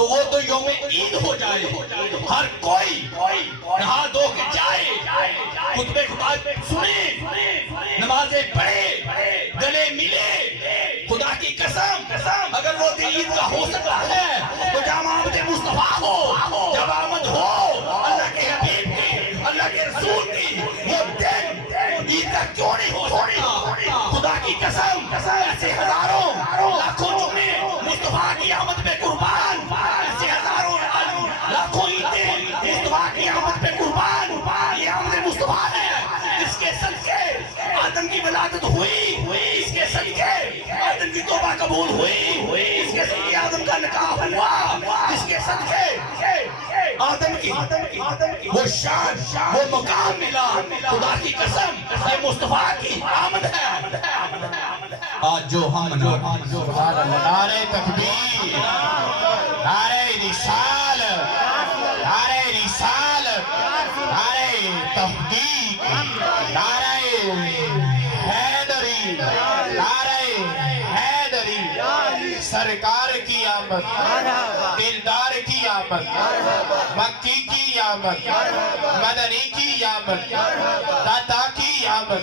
تو وہ تو یوم عید ہو جائے. ہر کوئی نہا دھو کے جائے, خطبے خدا سنے, نمازیں پڑھے, گلے ملے. خدا کی قسم اگر وہ دن عید کا ہو سکتا ہے تو جب آمد مصطفیٰ ہو, جب آمد ہو اللہ کے حبیب کی, اللہ کے رسول کی, وہ دن عید کا کیوں نہیں ہو سکتا؟ خدا کی قسم ایسے ہزاروں لاکھوں جمعے مصطفیٰ کی آمد پہ قربان, ایسے ہزاروں لاکھوں عیدیں مصطفیٰ کی آمد پہ قربان. یہ آمد مصطفیٰ ہے اس کے صدقے آدم کی ولادت ہوئی, اس کے صدقے آدم کی توبہ قبول ہوئی, اس کے صدقے آدم کا نکاح ہوا, اس کے صدقے آدم کی وہ شان وہ مقام ملا. خدا کی قسم یہ مصطفیٰ کی آمد ہے. آج جو ہم نعرہ تکبیر, نعرہ رسالت, نعرہ رسالت, نعرہ تحقیق, نعرہ حیدری, نعرہ حیدری. سرکار کی آمد, دلدار کی آمد, مکی کی آمد, مدنی کی آمد, داتا کی آمد,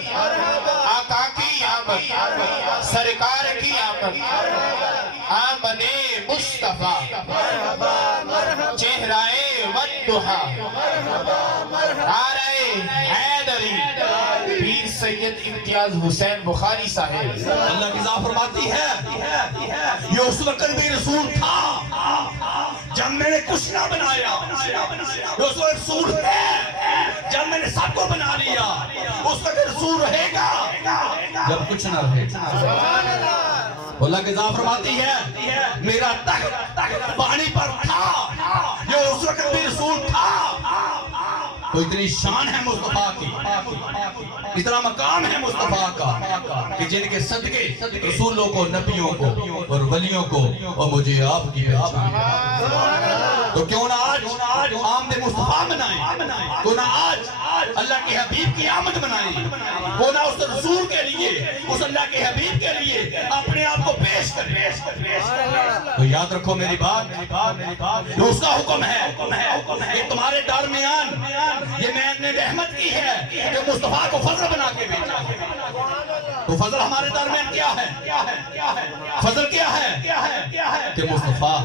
آقا کی آمد, سرکار کی آمد. آمد مصطفیٰ چہرہ والضحا, نعرہ حیدری. پیر سید امتیاز حسین بخاری صاحب اللہ کی ذات فرماتی ہے یہ اس وقت بھی رسول تھا جب میں نے کچھ نہ بنایا, یہ اس وقت رسول ہے جب میں نے سب کو بنا لیا, اس وقت رسول رہے گا جب کچھ نہ رہے. اللہ کی ذات فرماتی ہے میرا تخت پانی پر تھا, یہ اس وقت بھی رسول تھا. تو اتنی شان ہے مصطفیٰ کی, اتنا مقام ہے مصطفیٰ کا کہ جن کے صدقے رسولوں کو, نبیوں کو اور ولیوں کو اور مجھے آپ کی پہچان ہے. تو کیوں نہ آج آمد مصطفیٰ منائیں, کیوں نہ آج اللہ کے حبیب کی آمد منائیں, کیوں نہ اس رسول کے لیے, اس اللہ کے حبیب کے لیے اپنے آپ کو پیش کریں. تو یاد رکھو میری بات, جو اس کا حکم ہے کہ تمہارے درمیان یہ میں نے رحمت کی ہے کہ مصطفیٰ کو فضل بنا کے بھیجا. تو فضل ہمارے درمیان کیا ہے؟ فضل کیا ہے کہ مصطفیٰ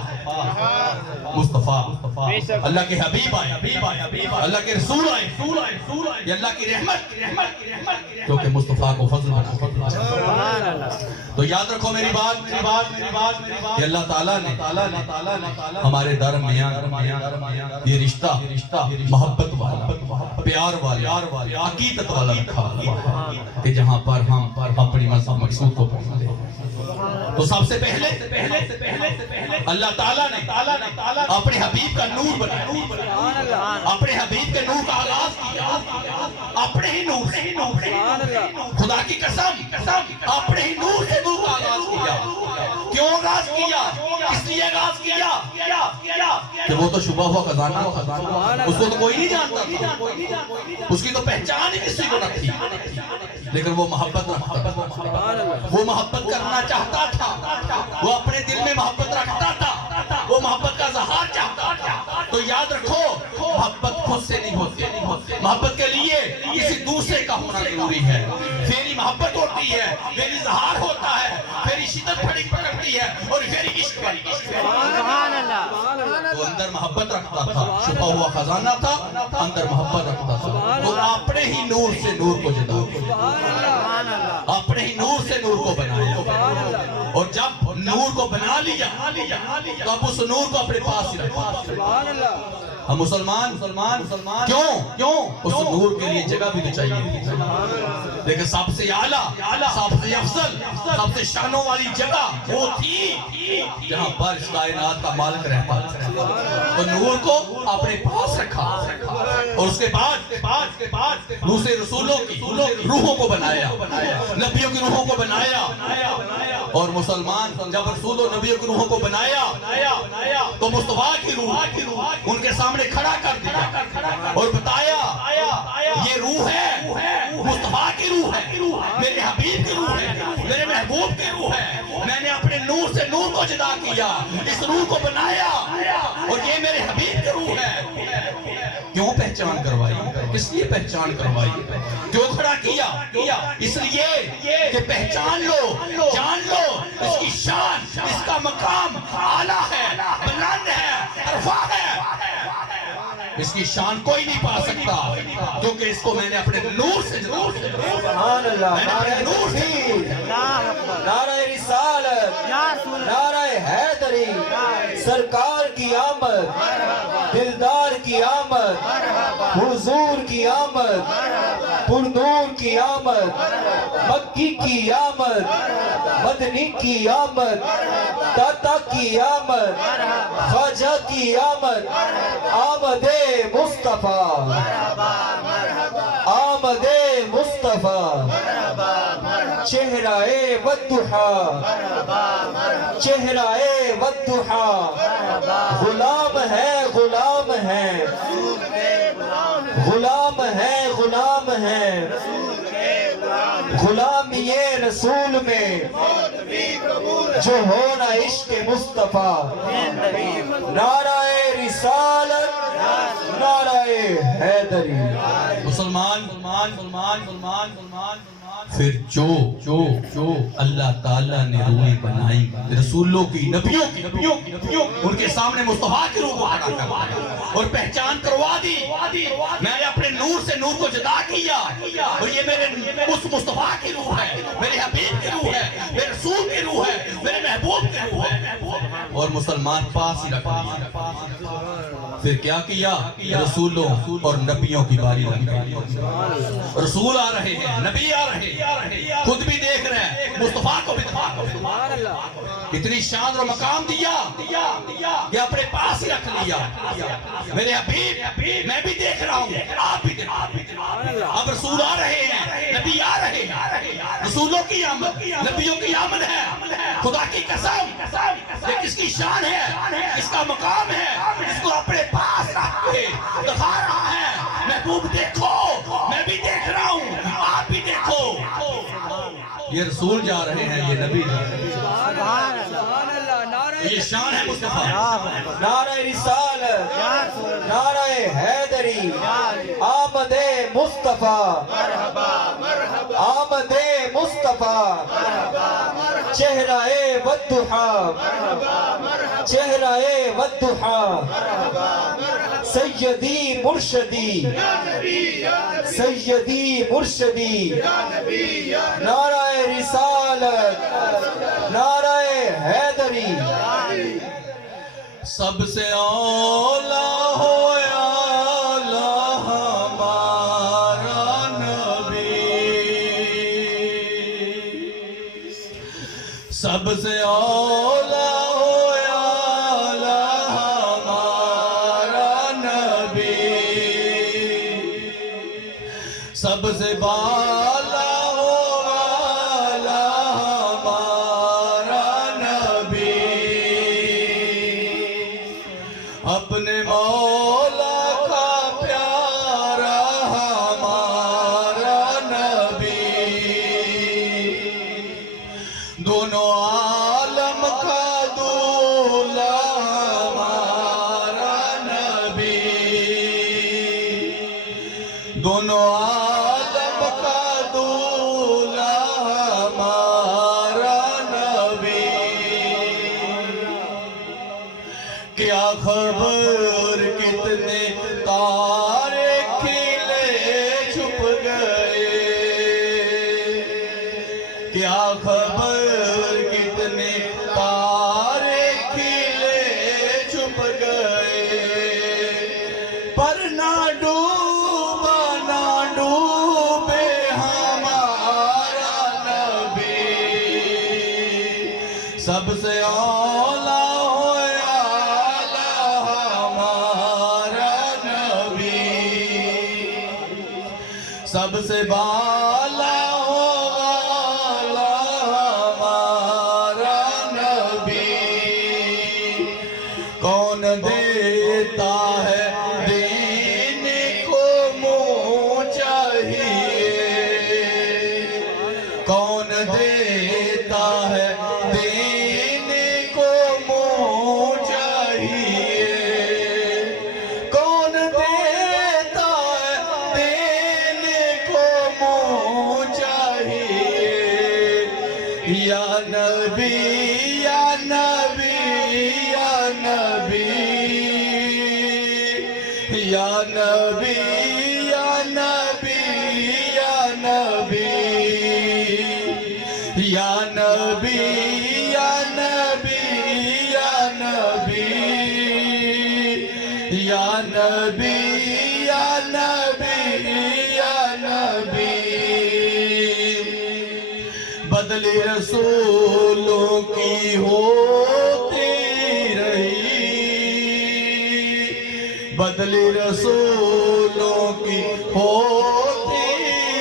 اللہ کے حبیب آئے, اللہ کے رسول آئے, یہ اللہ کی رحمت کیونکہ مصطفیٰ کو فضل بنا. تو یاد رکھو میری بات کہ اللہ تعالیٰ نے ہمارے درمیان یہ رشتہ محبت والا, پیار والا, عقیدت والا رکھا کہ جہاں پر ہم اپنی مقصود کو پہنچے. تو سب سے پہلے اللہ تعالیٰ نے اپنے حبیب کا نور بنایا, اپنے حبیب کے نور کا آغاز کیا, اپنے ہی نور سے. خدا کی قسم اپنے ہی نور سے نور کا آغاز کیا. کیوں آغاز کیا؟ اس لیے آغاز کیا کہ وہ تو شبہ ہوا خزانہ تھا, اس کو تو کوئی نہیں جانتا تھا, اس کی تو پہچان ہی کسی کو نہ تھی, لیکن وہ محبت رکھتا تھا, وہ محبت کرنا چاہتا تھا, وہ اپنے دل میں محبت رکھتا تھا, وہ محبت کا اظہار چاہتا تھا. تو یاد رکھو محبت خود سے نہیں ہوتی, محبت کے لیے کسی دوسرے کا ہونا ضروری ہے. پھر محبت ہوتی ہے, پھر اظہار ہوتا ہے, پھر شدت پکڑتی ہے اور پھر عشق بنتی ہے. وہ اندر محبت رکھتا تھا, چھپا ہوا خزانہ تھا, اندر محبت رکھتا تھا. تو اپنے ہی نور سے نور کو جدا کیا, اپنے ہی نور سے نور کو بنایا, اور جب نور کو بنا لیا تو اب اس نور کو اپنے پاس ہی رکھا. ہم مسلمان کیوں اس نور کے لیے جگہ بھی تو چاہیے, لیکن سب سے اعلیٰ, سب سے افضل, سب سے شانوں والی جگہ وہ تھی جہاں پر اس کائنات کا مالک رہتا تھا. تو نور کو اپنے پاس رکھا, اور اس کے بعد دوسرے رسولوں کی روحوں کو بنایا, نبیوں کی روحوں کو بنایا. اور مسلمان جب رسول و نبیوں کی روحوں کو بنایا تو مصطفیٰ کی روح ان کے سامنے کھڑا کر دیا اور بتایا یہ روح ہے, مصطفیٰ کی روح ہے, میرے حبیب کی روح ہے, میرے محبوب کی روح ہے. میں نے اپنے نور سے نور کو جدا کیا, اس روح کو بنایا کس لیے پہچان کروائی؟ کیوں کھڑا کیا؟ اس لیے کہ پہچان لو، جان لو اس کی شان، اس کا مقام اعلیٰ ہے، بلند ہے، عرفہ ہے۔ اس کی شان کوئی نہیں پا سکتا کیونکہ اس کو میں نے اپنے نور سے سبحان اللہ، نعرہ تکبیر، نعرہ رسالت، نعرہ حیدری، سرکار کی آمد، دلدار کی آمد، حضور کی آمد، پرنور کی آمد، مکی کی آمد، مدنی کی آمد، داتا کی آمد، خواجہ کی آمد، آمد مصطفیٰ، آمد مصطفیٰ، چہرہ والضحیٰ، چہرہ والضحیٰ، غلام ہے، غلام ہے، غلام ہے، غلام ہے، غلامی رسول میں جو ہونا عشق مصطفیٰ، نعرہ رسالت، نعرہ حیدری۔ مسلمان پھر جو اللہ تعالیٰ نے روح بنائی، رسولوں کی، نبیوں کی، ان کے سامنے مصطفیٰ کی روح کو کھڑا کروایا اور پہچان کروا دی۔ میں نے اپنے نور سے نور کو جدا کیا اور یہ میرے اس مصطفیٰ کی روح ہے، میرے حبیب کی روح ہے، میرے رسول کی روح ہے، میرے محبوب کی روح ہے، اور مسلمان پاس ہی رکھ لیا۔ پھر کیا کیا؟ رسولوں اور نبیوں کی باری لگائی۔ رسول آ رہے ہیں، نبی آ رہے ہیں، خود بھی دیکھ رہے ہیں، مصطفیٰ کو بھی اتنی شان اور مقام دیا کہ اپنے پاس ہی رکھ لیا۔ میرے حبیب، میں بھی دیکھ رہا ہوں، آپ بھی دیکھ رہے ہیں۔ اب رسول آ رہے ہیں، نبی آ رہے ہیں، رسولوں کی آمد، نبیوں کی آمد ہے۔ خدا کی قسم، یہ کس کی شان ہے، کس کا مقام ہے، اس کو اپنے پاس رکھ کے دکھا رہا ہے۔ محبوب دیکھو، میں بھی دیکھ رہا ہوں، آپ بھی دیکھو۔ یہ رسول جا رہے ہیں، یہ نبی جا رہے ہیں، یہ شان ہے مصطفیٰ۔ نعرہ رسالت، نعرہ حیدری، آمد مصطفیٰ، آمد مصطفیٰ، چہرہ والضحیٰ، چہرہ والضحیٰ، سیدی مرشدی، سیدی مرشدی، نعرہ رسالت، نعرہ حیدری۔ سب سے اولا ہو یا اللہ ہمارا نبی، سب سے اولا ہو یا اللہ ہمارا نبی، سب سے بالا ہو والا ہمارا نبی، اپنے مولا کا پیارا ہمارا نبی، دونوں عالم کا دولا ہمارا نبی، دونوں عالم کا دولا ہمارا نبی۔ کیا خبر کتنے تارے کھلے چھپ گئے، کیا خبر کتنے تارے کھلے چھپ گئے، پر نہ ڈوبا نہ ڈوبے ہمارا نبی، سب سے اولا ہو یا اللہ ہمارا نبی، سب سے بالا ہو والا ہمارا نبی، کون دیتا ہے دینے کو منہ چاہیے، کون دیتا ہے دینے کو منہ چاہیے، کون دیتا ہے یا نبی یا نبی یا نبی یا نبی یا نبی یا نبی یا نبی یا نبی یا نبی یا نبی یا نبی یا نبی بدلی رسولوں کی ہوتی رہی بدلی رسولوں کی ہوتی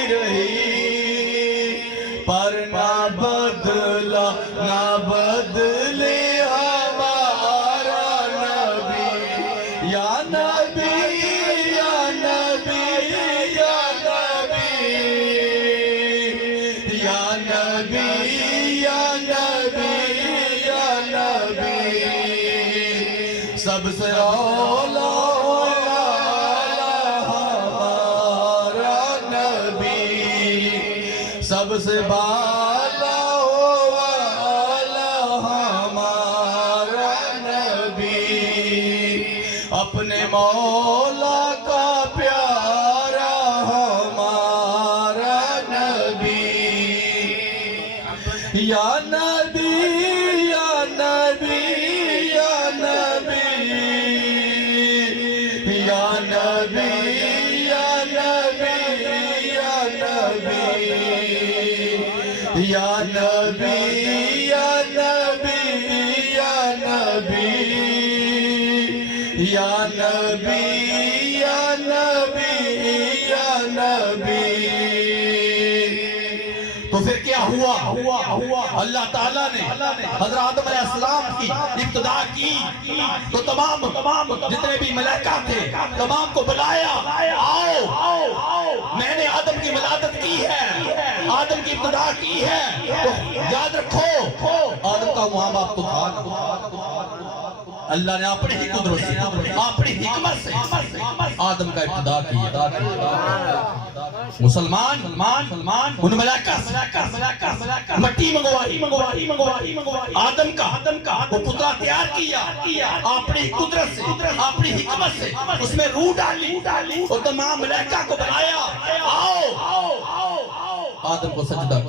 رہی پر نہ بدلا نہ بدلے ہمارا نبی یا نبی یا نبی یا نبی یا نبی یا نبی یا نبی سب سے اولا سب سے بالا والا ہمارا نبی اپنے مولا کا پیارا ہمارا نبی یا نبی یا نبی یا نبی یا نبی یا نبی یا نبی یا نبی یا نبی یا نبی یا نبی یا نبی یا نبی تو پھر کیا ہوا اللہ تعالیٰ نے حضرت آدم علیہ السلام کی ابتدا کی تو تمام جتنے بھی ملائکہ تھے تمام کو بلایا آؤ میں نے آدم کی ولادت کی ہے آدم کی ابتدا کی ہے تو یاد رکھو آدم کا ماں باپ تو تھا اللہ نے اپنے ہی قدرت سے اپنی حکمت سے آدم کا ابتدا کیا مسلمان ان ملائکہ مٹی منگوائی آدم کا وہ پترا تیار کیا اپنی قدرت سے اپنی حکمت سے اس میں روح ڈالی اور تمام ملائکہ کو بنایا آؤ آدم کو سجدہ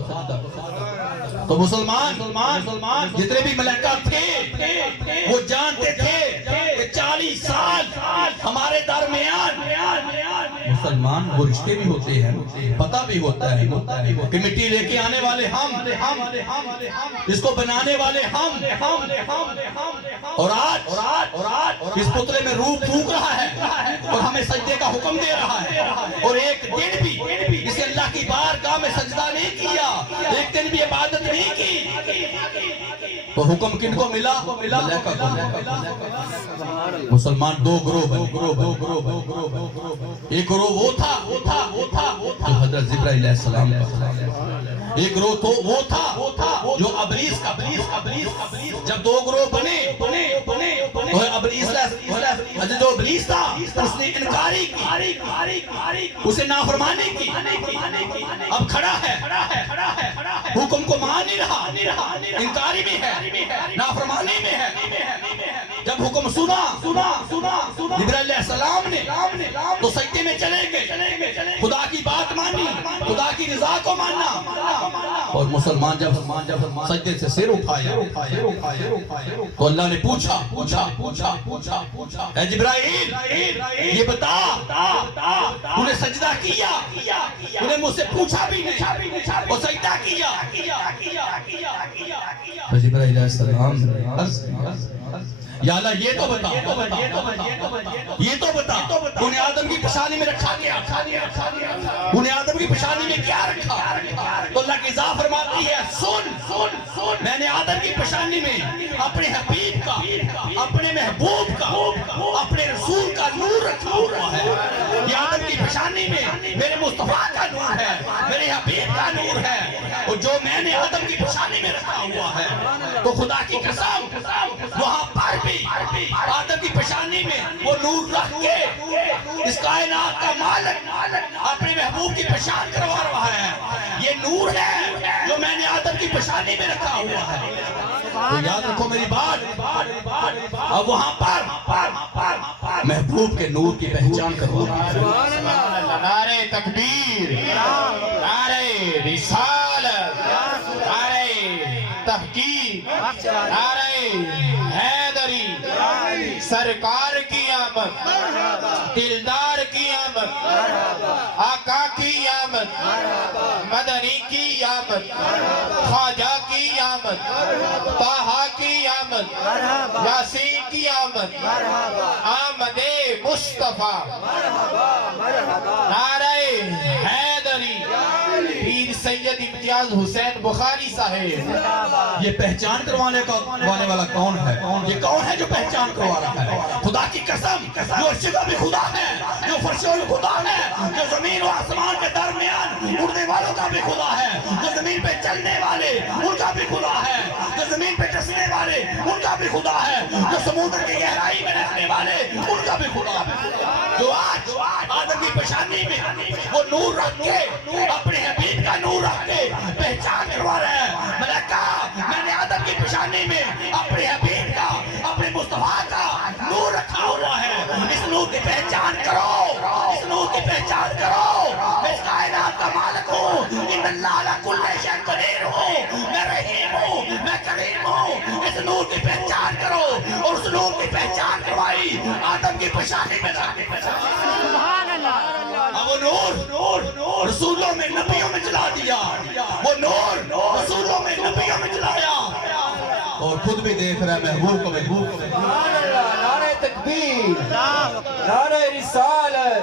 تو مسلمان جتنے بھی ملائکہ تھے وہ جانتے تھے کہ 40 سال ہمارے درمیان مسلمان وہ رشتے بھی ہوتے ہیں پتہ بھی ہوتا ہے کہ مٹی لے کے آنے والے ہم اس کو بنانے والے ہم اور آج اس پتلے میں روح پھونک رہا ہے اور ہمیں سجدے کا حکم دے رہا ہے اور ایک دن بھی اسے اللہ کی بارگاہ میں سجدہ نہیں کیا ایک دن بھی عبادت نہیں کی تو حکم کن کو ملا ملائکہ کو مسلمان دو گروہ ایک گروہ وہ تھا جو حضرت جبرائیل علیہ السلام کا ایک گروہ تو وہ تھا جو ابلیس کا جب دو گروہ بنے تو ابلیس جو ابلیس تھا اس نے انکاری کی اسے نافرمانی کی اب کھڑا ہے حکم کو مان نہیں رہا انکاری بھی ہے نافرمانی میں ہے جب حکم سنا جبرائیل علیہ السلام نے تو سجدے میں چلے گئے خدا کی بات مانی خدا کی رضا کو ماننا اور مسلمان جب سجدے سے سر اٹھایا تو اللہ نے پوچھا اے جبرائیل یہ بتا انہیں سجدہ کیا انہیں مجھ سے پوچھا بھی نہیں اور سجدہ کیا جبرائیل علیہ السلام یا اللہ یہ تو بتا انہیں آدم کی پشانی میں رکھا گیا انہیں آدم کی پشانی میں کیا رکھا تو اللہ کی ذات فرماتی ہے سن میں نے آدم کی پشانی میں اپنے حبیب کا اپنے محبوب کا اپنے رسول کا نور رکھا ہوا ہے یہ آدم کی پشانی میں میرے مصطفیٰ کا نور ہے میرے حبیب کا نور ہے اور جو میں نے آدم کی پشانی میں رکھا ہوا ہے تو خدا کی قسم وہاں پر بھی آدم کی پشانی میں وہ نور رکھ کے اس کائنات کا مالک اپنے محبوب کی پہچان کروا رہا ہے یہ نور ہے جو میں نے آدم کی پیشانی میں رکھا ہوا ہے. تو یاد رکھو میری بات. اب وہاں پر محبوب کے نور کی پہچان کرو. نعرہ تکبیر، نعرہ رسالت، نعرہ تحقیق، نعرہ حیدری. سرکار کی آمد، دلدار کی آمد، آقا کی آمد، مدنی کی آمد، خواجہ کی آمد، طٰہٰ کی آمد، یاسین کی آمد، آمد مصطفیٰ. نعرہ حیدری. پیر سید امتیاز حسین بخاری صاحب. یہ پہچان کروانے والا کون ہے؟ یہ کون ہے جو پہچان کروا رہا ہے؟ خدا کی قسم جو عرش کا بھی خدا ہے، جو فرش بھی خدا ہے، جو زمین و آسمان کے درمیان اڑنے والوں کا بھی خدا ہے، جو زمین پہ چلنے والے ان کا بھی خدا ہے، جو زمین پہ ٹسنے والے ان کا بھی خدا ہے، جو سمندر کی گہرائی میں رہنے والے ان کا بھی خدا ہے. جو آج آدم کی پیشانی میں وہ نور رکھ کے، اپنے حبیب کا نور رکھ کے پہچان کروا رہے ہیں. میں نے کہا میں نے آدم کی پیشانی میں اپنے حبیب کا، اپنے مصطفیٰ کا نور رکھا ہوا ہے. اس نور کی پہچان کرو، اس نور کی پہچان کرو. میں اس کائنات کا مالک ہوں. ان اللہ علی کل شیء قدیر ہوں. میں رحیم ہوں، میں کریم ہوں. اس نور کی پہچان کرو. اور اس نور کی پہچان کروائی آدم کی پیشانی میں رکھ کے. اب وہ نور رسولوں میں، نبیوں میں چلا دیا. وہ نور رسولوں میں، نبیوں میں چلایا. اور خود بھی دیکھ رہا ہے محبوب کو. نعرہ تکبیر، نعرہ رسالت،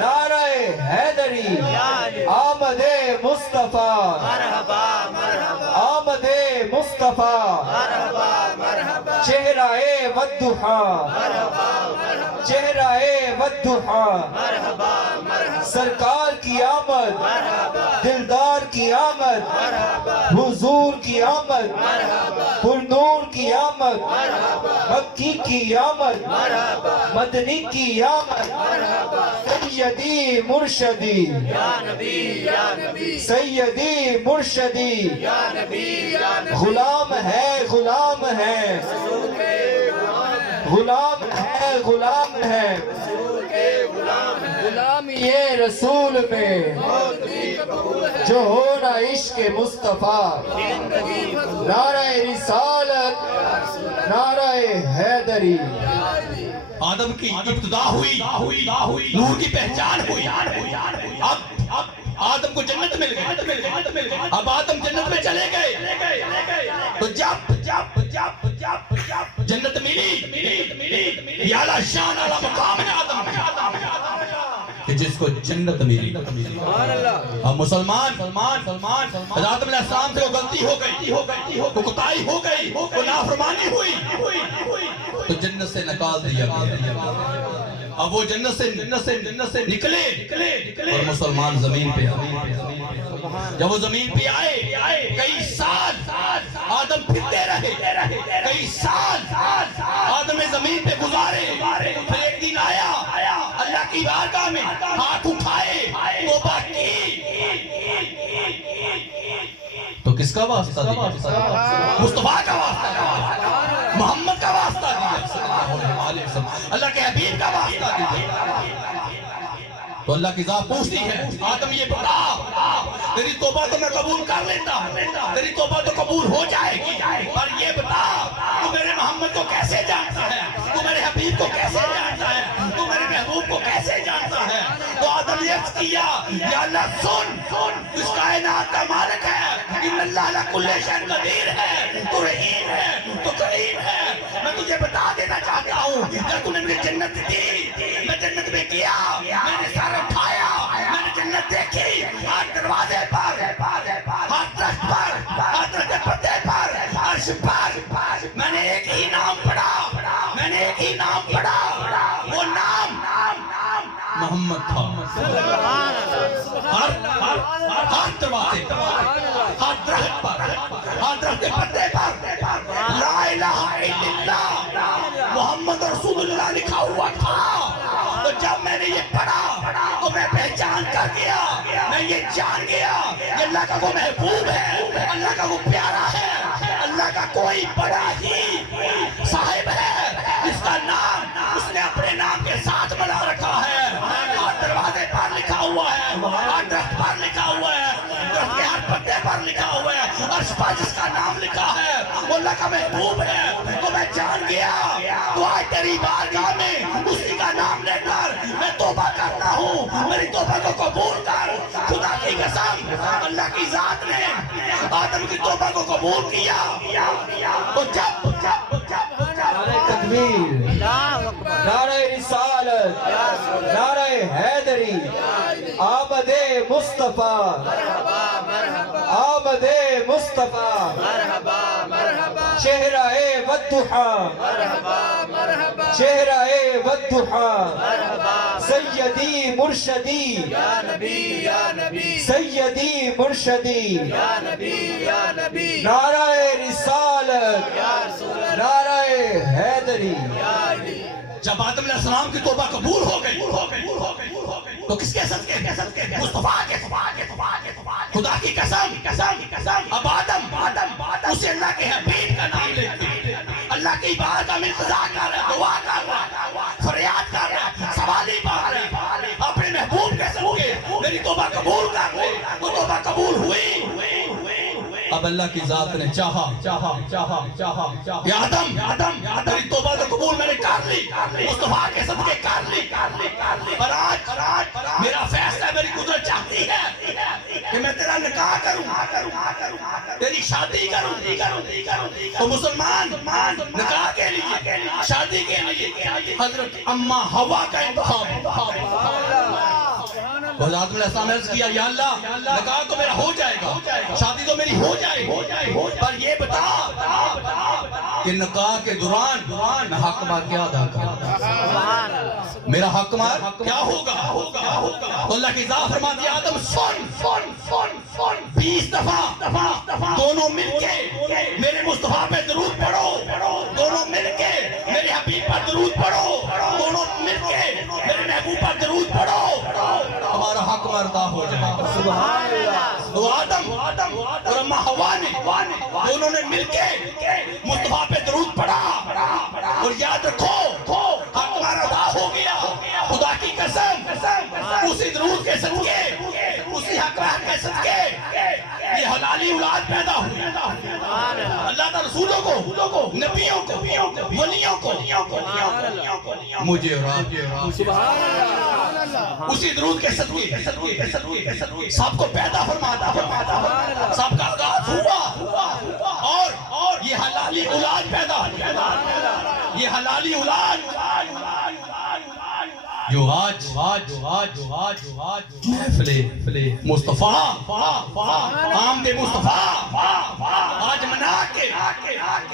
نعرہ حیدری. آمد مصطفیٰ، آمد مصطفیٰ. چہرہ والضحیٰ، چہرہ والضحیٰ. سرکار کی آمد، دلدار کی آمد، حضور کی آمد، پرنور کی آمد، مکی کی آمد، مدنی کی آمد. سیدی مرشدی، سیدی مرشدی. غلام ہے، غلام ہے، غلام ہے، غلام ہے. غلامی رسول میں جو ہونا عشق مصطفیٰ. نعرہ رسالت، نعرہ حیدری. آدم کی ابتدا ہوئی، نور کی پہچان ہوئی. اب آدم کو جنت مل گئی. اب آدم جنت میں چلے گئے. تو جب جنت ملی، یہ اعلیٰ شان اعلیٰ مقام ہے آدم کہ جس کو جنت ملی. اب مسلمان حضرت علیہ السلام سے وہ غلطی ہو گئی، وہ کوتاہی ہو گئی، وہ نافرمانی ہوئی تو جنت سے نکال دیا گیا. اب وہ جنت سے نکلے اور مسلمان زمین پہ آئے. جب وہ زمین پہ آئے کئی سال آدم پھرتے رہے، کئی سال آدم نے زمین پہ گزارے. پھر ایک دن آیا اللہ کی بارگاہ میں، ہاتھ اٹھائے، توبہ کی. تو کس کا واسطہ دیا؟ مصطفیٰ کا واسطہ دیا، محمد کا واسطہ دیا، اللہ کے حبیب کا واسطہ دیا. تو اللہ کی ذات پوچھتی ہے آدم یہ بتا، تیری توبہ تو میں قبول کر لیتا، تیری توبہ تو قبول ہو جائے گی، پر یہ بتا تو میرے محمد کو کیسے جانتا ہے، تو میرے حبیب کو کیسے جانتا ہے، تو میرے محبوب کو کیسے جانتا ہے؟ تو آدم نے عرض کیا یا اللہ سن، اس کائنات کا مالک ہے، ان اللہ علی کل شیء قدیر ہے، تو رحیم ہے، تو کریم ہے. میں تجھے بتا دینا چاہتا ہوں کہ تو نے مجھے جنت دی، میں جنت میں گیا، میں نے سر اٹھایا، میں نے جنت دیکھی. ہاتھ دروازے پر، ہاتھ درخت پر، ہاتھ درخت کے پتے پر، عرش پر. میں نے ایک ہی نام پڑھا، میں نے ایک ہی نام پڑھا، وہ نام محمد تھا. ہاتھ دروازے پر، ہاتھ درخت پر، ہاتھ درخت کے پتے پر لا الہ الا اللہ محمد رسول اللہ لکھا ہوا تھا. تو جب میں نے یہ پڑھا تو میں پہچان کر گیا میں میں یہ جان گیا کہ اللہ کا وہ محبوب ہے، اللہ کا وہ پیارا ہے، اللہ کا کوئی بڑا ہی صاحب ہے جس کا نام اس نے اپنے نام کے ساتھ بنا رکھا ہے، اور دروازے پر لکھا ہوا ہے، اور درخت پر لکھا ہوا ہے، درخت کے ہر پتے پر لکھا ہوا ہے، عرش پر جس کا نام لکھا ہے وہ اللہ کا محبوب ہے۔ تو میں جان گیا تو آج تیری بارگاہ میں اسی کا نام لے کر میں توبہ کرتا ہوں، میری توبہ کو قبول کر۔ خدا کی قسم اللہ کی ذات نے آدم کی توبہ کو قبول کیا، تو جب تکبیر، نعرہ رسالت، نعرہ حیدری، آمد مصطفیٰ، آمد مصطفیٰ، چہرہ والضحیٰ، چہرہ والضحیٰ، سیدی مرشدی، سیدی مرشدی، نعرہ رسالت، نعرہ حیدری۔ جب آدم علیہ السلام کی توبہ قبول ہو گئی تو کس کے صدقے؟ مصطفیٰ کے خدا کی قسم اب آدم اسے اللہ کے حبیب کا نام لے کے اللہ کی عبادت میں انتظار کر رہا، دعا کر رہا، فریاد کر رہا، سوالی پڑھ رہا، اپنے محبوب کے صدقے میری توبہ قبول کر لے۔ وہ توبہ قبول ہوئی، اب اللہ کی ذات نے چاہا کہ آدم تیری توبہ تو قبول میں نے کر لی، مصطفیٰ کے صدقے کر لی، پر آج میرا فیصلہ، میری قدرت چاہتی ہے کہ میں تیرا نکاح کروں، تیری شادی کروں۔ تو مسلمان نکاح کے لیے، شادی کے لیے حضرت اماں حوا کا انتخاب، حضرت علیہ السلام نے عرض کیا یا اللہ نکاح تو میرا ہو جائے گا، شادی تو میری ہو جائے گی، پر یہ بتا کہ نکاح کے دوران میں حق مار کیا ادا کروں، میرا حق مار کیا ہوگا؟ تو اللہ کی ذات فرماتی ہے آدم سن 20 دفعہ دونوں مل کے میرے مصطفیٰ پہ درود پڑھو، دونوں مل کے میرے حبیب پر درود پڑھو، دونوں مل کے میرے محبوب پر درود پڑھو، ہمارا حق مرتا ہو جائے۔ سبحان اللہ۔ تو آدم اور اماں حوا نے دونوں نے مل کے مصطفیٰ پہ درود پڑھا، اور یاد رکھو حق ہمارا ادا ہو گیا۔ خدا کی قسم اسی درود کے صدقے، اسی حق کے صدقے یہ حلالی اولاد پیدا ہوئی، اللہ تعالیٰ رسولوں کو، نبیوں کو، ولیوں کو، مجھے اور آپ اسی درود کے صدقے سب کو پیدا فرماتا، سب کا آغاز ہوا، اور یہ حلالی اولاد پیدا ہوئی، یہ حلالی اولاد جو آج محفل مصطفیٰ، آمد مصطفیٰ آج منا کے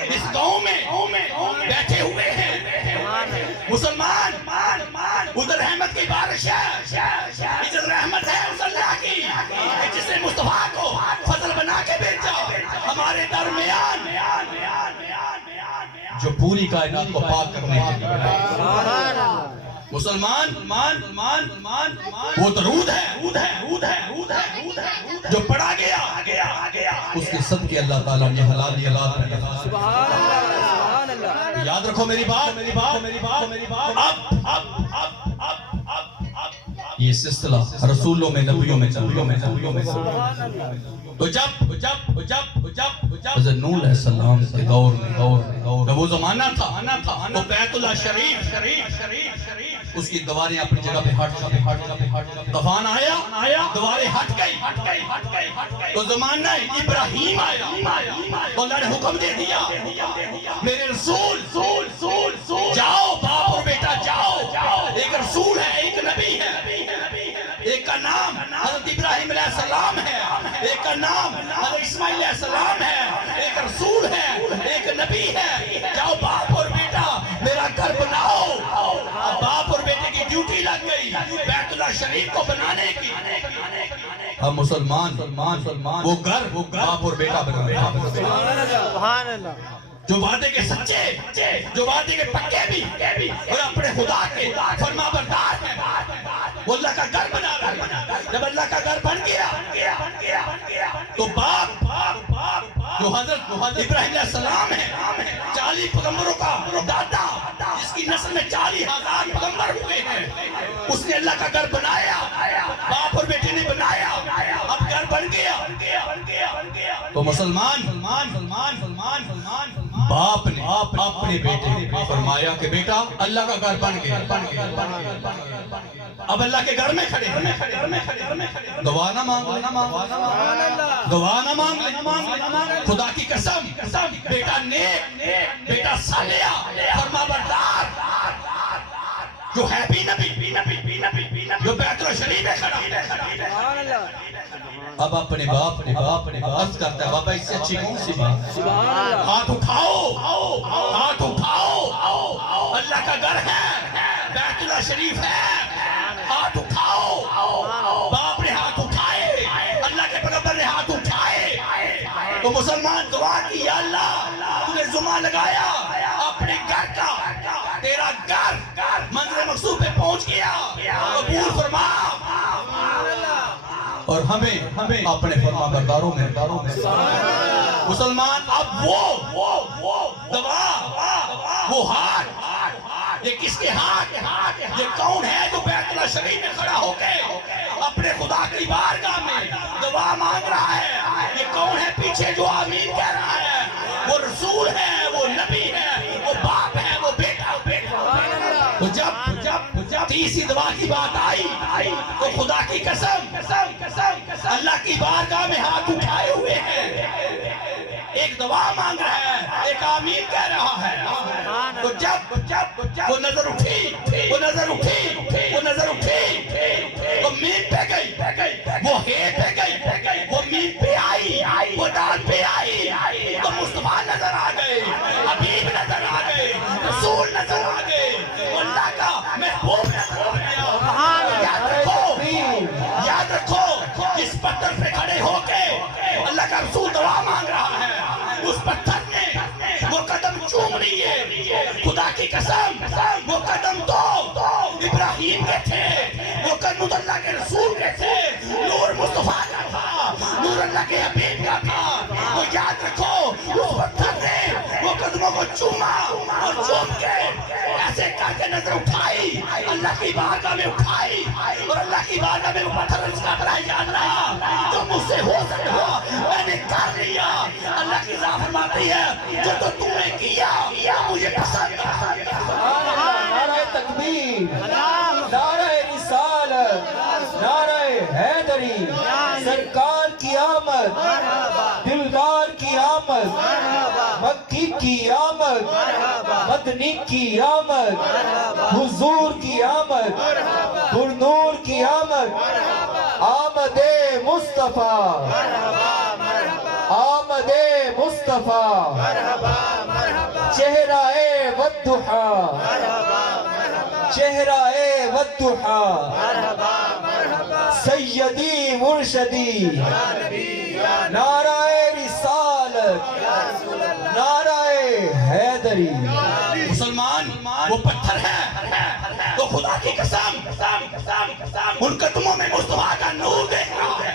اس گاؤں میں بیٹھے ہوئے ہیں مسلمان، ادھر رحمت کی بارش ہے، ادھر رحمت ہے اس اللہ کی جس نے مصطفیٰ کو فضل بنا کے بھیجا ہمارے درمیان، جو پوری کائنات کو پاک کرنے کے لیے۔ مسلمان وہ درود ہے جو پڑھا گیا، اس کے صدقے اللہ تعالیٰ نے حلالی اولاد پیدا کی۔ یاد رکھو میری بات، اب یہ سلسلہ رسولوں میں، نبیوں میں تو جب حضرت نوح علیہ السلام کے دور میں جب وہ زمانہ تھا تو بیت اللہ شریف اس کی دیواریں اپنی جگہ پہ ہٹ، طوفان آیا، دیواریں ہٹ گئی، تو زمانہ ابراہیم آیا تو اللہ نے حکم دے دیا میرے رسول جاؤ، باپ اور بیٹا جاؤ، ایک رسول ہے، ایک نبی ہے، ایک کا نام حضرت ابراہیم علیہ السلام ہے، ایک کا نام حضرت اسماعیل علیہ السلام ہے، ایک رسول ہے، ایک نبی ہے، جاؤ باپ اور بیٹا میرا گھر بناؤ۔ باپ اور بیٹے کی ڈیوٹی لگ گئی بیت اللہ شریف کو بنانے کی۔ اب مسلمان وہ گھر باپ اور بیٹا بنا، سبحان اللہ، جو وعدے کے سچے، جو وعدے کے پکے بھی اور اپنے خدا کے فرما بردار ہیں، وہ اللہ کا گھر بنا رہا ہے۔ جب اللہ کا گھر بن گیا ابراہیم علیہ السلام ہے 40 پیغمبروں کا دادا، جس کی نسل میں 40,000 پیغمبر ہوئے ہیں. اس نے اللہ کا گھر بنایا، باپ اور بیٹے نے بنایا، اب گھر بن گیا. تو مسلمان باپ نے اپنے بیٹے کو فرمایا کہ بیٹا اللہ کا گھر بن گیا. اب اللہ کے گھر میں کھڑے دعا نہ مانگ لے، خدا کی قسم بیٹا نیک، بیٹا صالح، فرما بردار، جو ہے بھی نبی، جو بیت الشریف میں کھڑا. اب اپنے باپ نے عرض کرتا ہے بابا اس سے اچھی کون سی بات؟ ہاتھ اٹھاؤ، اللہ کا گھر ہے، بیت اللہ شریف ہے، ہاتھ اٹھاؤ. باپ نے ہاتھ اٹھائے، اللہ کے پیغمبر نے ہاتھ اٹھائے. تو مسلمان دعا کی یا اللہ تو نے زمہ لگایا اپنے گھر کا، تیرا گھر منزل مقصود پہ پہنچ گیا، قبول فرما. اور ہمیں اپنے فرما برداروں میں مسلمان اب وہ دعا، وہ ہاتھ، یہ کس کے ہاتھ؟ یہ کون ہے جو بیت اللہ شریف میں کھڑا ہو کے اپنے خدا کی بارگاہ میں دعا مانگ رہا ہے؟ یہ کون ہے پیچھے جو آمین کہہ رہا ہے؟ وہ رسول ہے، وہ نبی ہے، وہ باپ ہے، وہ بیٹا. تو جب تیسری دعا کی بات آئی تو خدا کی قسم اللہ کی بارگاہ میں ہاتھ اٹھائے ہوئے ہیں، ایک دعا مانگ رہا ہے، ایک آمین کہہ رہا ہے. تو جب وہ نظر اٹھی وہ میم پہ گئی، وہ ہے پہ گئی، وہ میم پہ آئی، وہ دال پہ آئی. تو مصطفیٰ نظر آ گئے، حبیب نظر آ گئے، رسول نظر آ گئے، اللہ کا محبوب نظر آ گیا. یاد رکھو جس پتھر پہ کھڑے ہو کے اللہ کا رسول دعا مانگ رہا ہے، اس پتھر نے وہ قدم چوم رہی ہے. خدا کی قسم وہ قدم تو ابراہیم کے تھے، وہ قدم تو اللہ کے رسول کے تھے، نور مصطفیٰ کا تھا، نور اللہ کے حبیب کا تھا. وہ یاد رکھو اس پتھر نے وہ قدموں کو چوما اور چوم کے ایسے کر کے نظر اٹھائی، اللہ کی بارگاہ میں اٹھائی، اور اللہ کی بارگاہ میں وہ پتھر اس کا بڑھائی جاننا جو مجھ سے ہو سکتا میں نے کر لیا. اللہ کی ذات فرماتی ہے جو تو تم نے کیا مجھے پسند. نعرہ تکبیر، نعرہ رسالت، نعرہ حیدری، سرکار کی آمد، دلدار کی آمد، مکی کی آمد، مدنی کی آمد، حضور کی آمد، پرنور کی آمد. آمد مصطفیٰ، آمد مصطفیٰ، چہرہ والضحیٰ، چہرہ والضحیٰ، سیدی مرشدی، نعرہ رسالت، نعرہ حیدری. مسلمان وہ پتھر ہے تو خدا کی قسم ان قدموں میں مصطفیٰ کا نور دیکھ رہا ہے.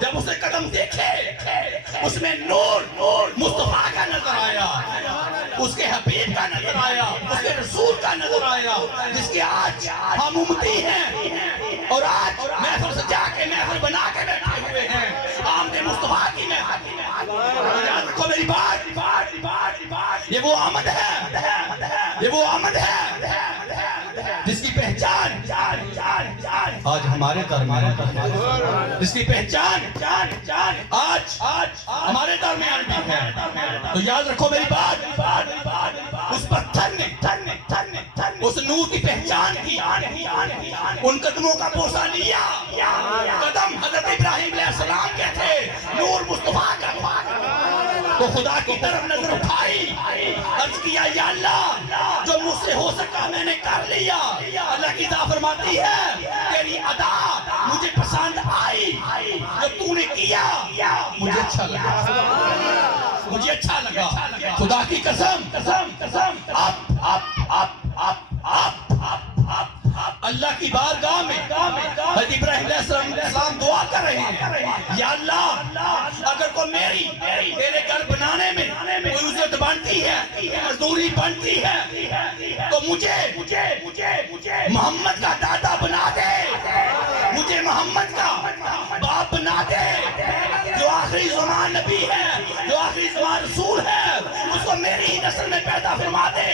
جب اس نے قدم دیکھے اس میں نور مصطفیٰ کا نظر آیا، اس کے حبیب کا نظر آیا، اس کے رسول کا نظر آیا، جس کے آج ہم امتی ہیں اور آج محفل سجا کے محفل بنا کے بیٹھے ہوئے ہیں آمد مصطفیٰ کی محفل. یاد رکھو میری بات، یہ وہ آمد ہے جس کی پہچان آج ہمارے درمیان، جس کی پہچان آج ہمارے درمیان بھی ہے. تو یاد رکھو میری بات، اس پتھر نے اس نور کی پہچان کی، ان قدموں کا بوسہ لیا. قدم حضرت ابراہیم علیہ السلام کے تھے، نور مصطفیٰ کا تھا. تو خدا کی طرف نظر اٹھائی، عرض کیا یا اللہ جو مجھ سے ہو سکا میں نے کر لیا. اللہ کی ذات فرماتی ہے تیری ادا مجھے پسند آئی، جو تو نے کیا مجھے اچھا لگا. خدا کی قسم اب اللہ کی بارگاہ میں حضرت ابراہیم علیہ السلام دعا کر رہے ہیں یا اللہ اگر کوئی میری تیرے گھر بنانے میں کوئی اجرت بنتی ہے مزدوری بنتی ہے تو مجھے محمد کا دادا بنا دے مجھے محمد کا باپ بنا دے جو آخری زمان نبی ہے جو آخری زمان رسول ہے اس کو میری ہی نسل میں پیدا فرما دے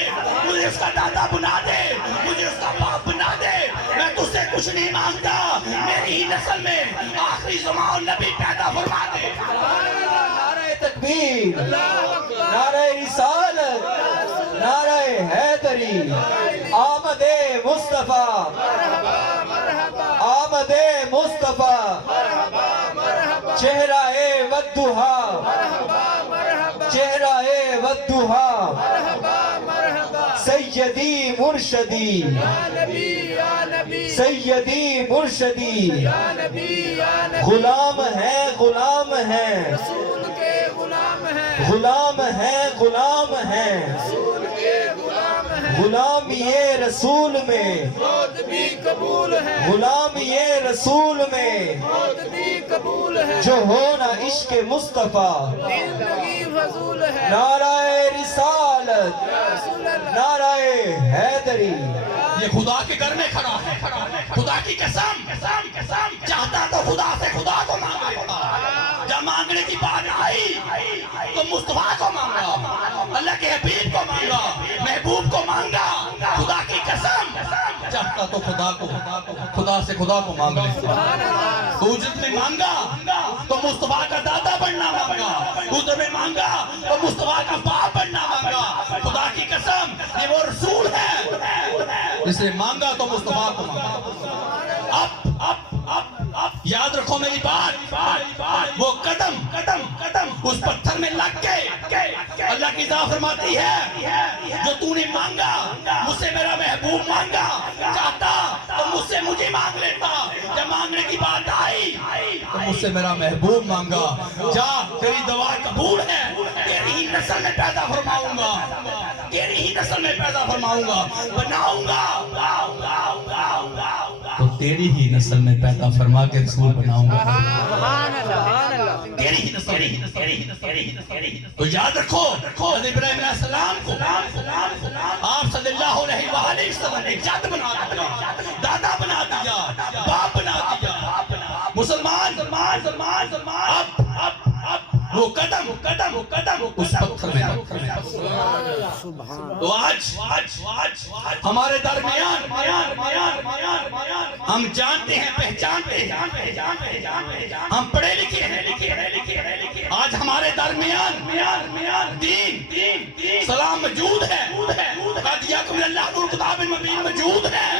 مجھے اس کا دادا بنا دے مجھے اس کا باپ بنا دے میں تجھ سے کچھ نہیں مانگتا میری ہی نسل میں آخری زمان نبی پیدا فرما دے نعرہ تکبیر نعرہ رسالت نعرہ حیدری آمد مصطفیٰ آمد مصطفیٰ چہرہ والضحیٰ چہرہ والضحیٰ سیدی مرشدی سیدی مرشدی غلام ہے غلام ہے غلام ہے غلام ہے غلام یہ رسول میں غلام یہ رسول میں جو ہونا عشق مصطفیٰ نعرہ رسالت نعرہ حیدری یہ خدا کے گھر میں کھڑا ہے خدا کی قسم چاہتا تو خدا سے خدا کو مانگا جب مانگنے کی بات آئی تو مصطفیٰ کو مانگا اللہ کے حبیب کو مانگا محبوب کو مانگا خدا کی قسم چاہتا تو خدا سے خدا کو مانگ لیتا تو اجرت میں مانگا تو مصطفیٰ کا دادا بننا مانگا اجرت میں مانگا تو مصطفیٰ کا باپ بننا مانگا خدا کی قسم یہ وہ رسول ہے جس نے مانگا تو مصطفیٰ کو مانگا اب یاد رکھو میری بات وہ قدم اس پتھر میں لگ گئے اللہ کی ذات فرماتی ہے جو تو نے مانگا مجھ سے میرا محبوب مانگا چاہتا تو مجھ سے مجھے مانگ لیتا جب مانگنے کی بات آئی تو مجھ سے میرا محبوب مانگا جا تیری دعا قبول ہے تیری ہی نسل میں پیدا فرماؤں گا تیری ہی نسل میں پیدا فرماؤں گا بناؤں گا تو تیری ہی نسل میں پیدا فرما کے رسول بناؤں گا تیری ہی نسل تو یاد رکھو حضرت ابراہیم علیہ السلام کو آپ صلی اللہ علیہ وآلہ وسلم نے جد بنا دیا دادا بنا دیا باپ بنا دیا مسلمان اب وہ قدم اس پتھر میں تو آج ہمارے درمیان ہم جانتے ہیں پہچانتے ہیں ہم پڑھے لکھے ہیں آج ہمارے درمیان دین سلام موجود ہے قد یکم اللہ نور کتاب مبین موجود ہے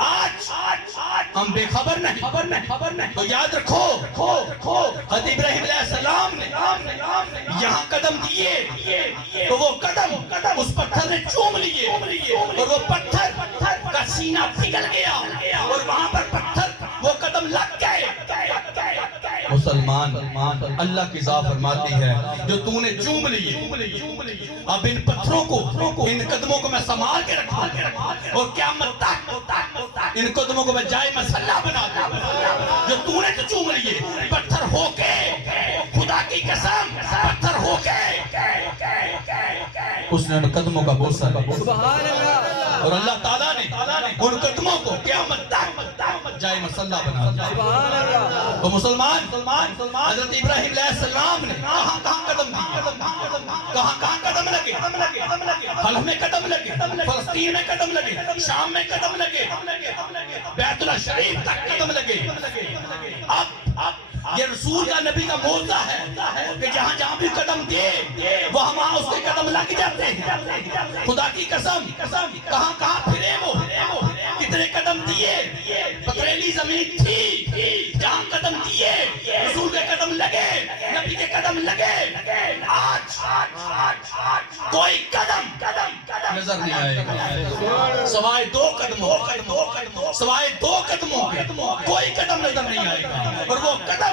آج ہم بے خبر نہیں تو یاد رکھو حضرت ابراہیم علیہ السلام نے یہاں قدم دیے تو وہ قدم اس پتھر نے چوم لیے اور وہ پتھر کا سینہ پگھل گیا اور وہاں پر پتھر وہ قدم لگ گئے مسلمان اللہ کی ذات فرماتی ہے جو تو نے چوم لیے اب ان پتھروں کو ان قدموں کو میں سنبھال کے رکھا اور قیامت تک ان قدموں کو میں جائے مسلح بنا دوں جو تو نے تو چوم لیے پتھر ہو کے خدا کی قسم پتھر ہو کے اس نے ان قدموں کا بوسہ اور اللہ تعالیٰ نے ان قدموں کو قیامت تک جائے مسلح بنا دیا تو مسلمان حضرت ابراہیم علیہ السلام نے کہاں قدم دی کہاں قدم لگے حلب میں قدم لگے فلسطین میں قدم لگے شام میں قدم لگے بیت اللہ شریف تک قدم لگے اب یہ رسول کا نبی کا موضوع ہے کہ جہاں بھی قدم دے وہاں اس کے قدم لگ جاتے ہیں خدا کی قسم کہاں پھرے وہ کتنے قدم دیے پتھریلی زمین تھی جہاں قدم دیے رسول کے قدم لگے نبی کے قدم لگے آج کوئی قدم نظر نہیں آئے گا سوائے دو قدموں کے کوئی قدم نظر نہیں آئے گا اور وہ قدم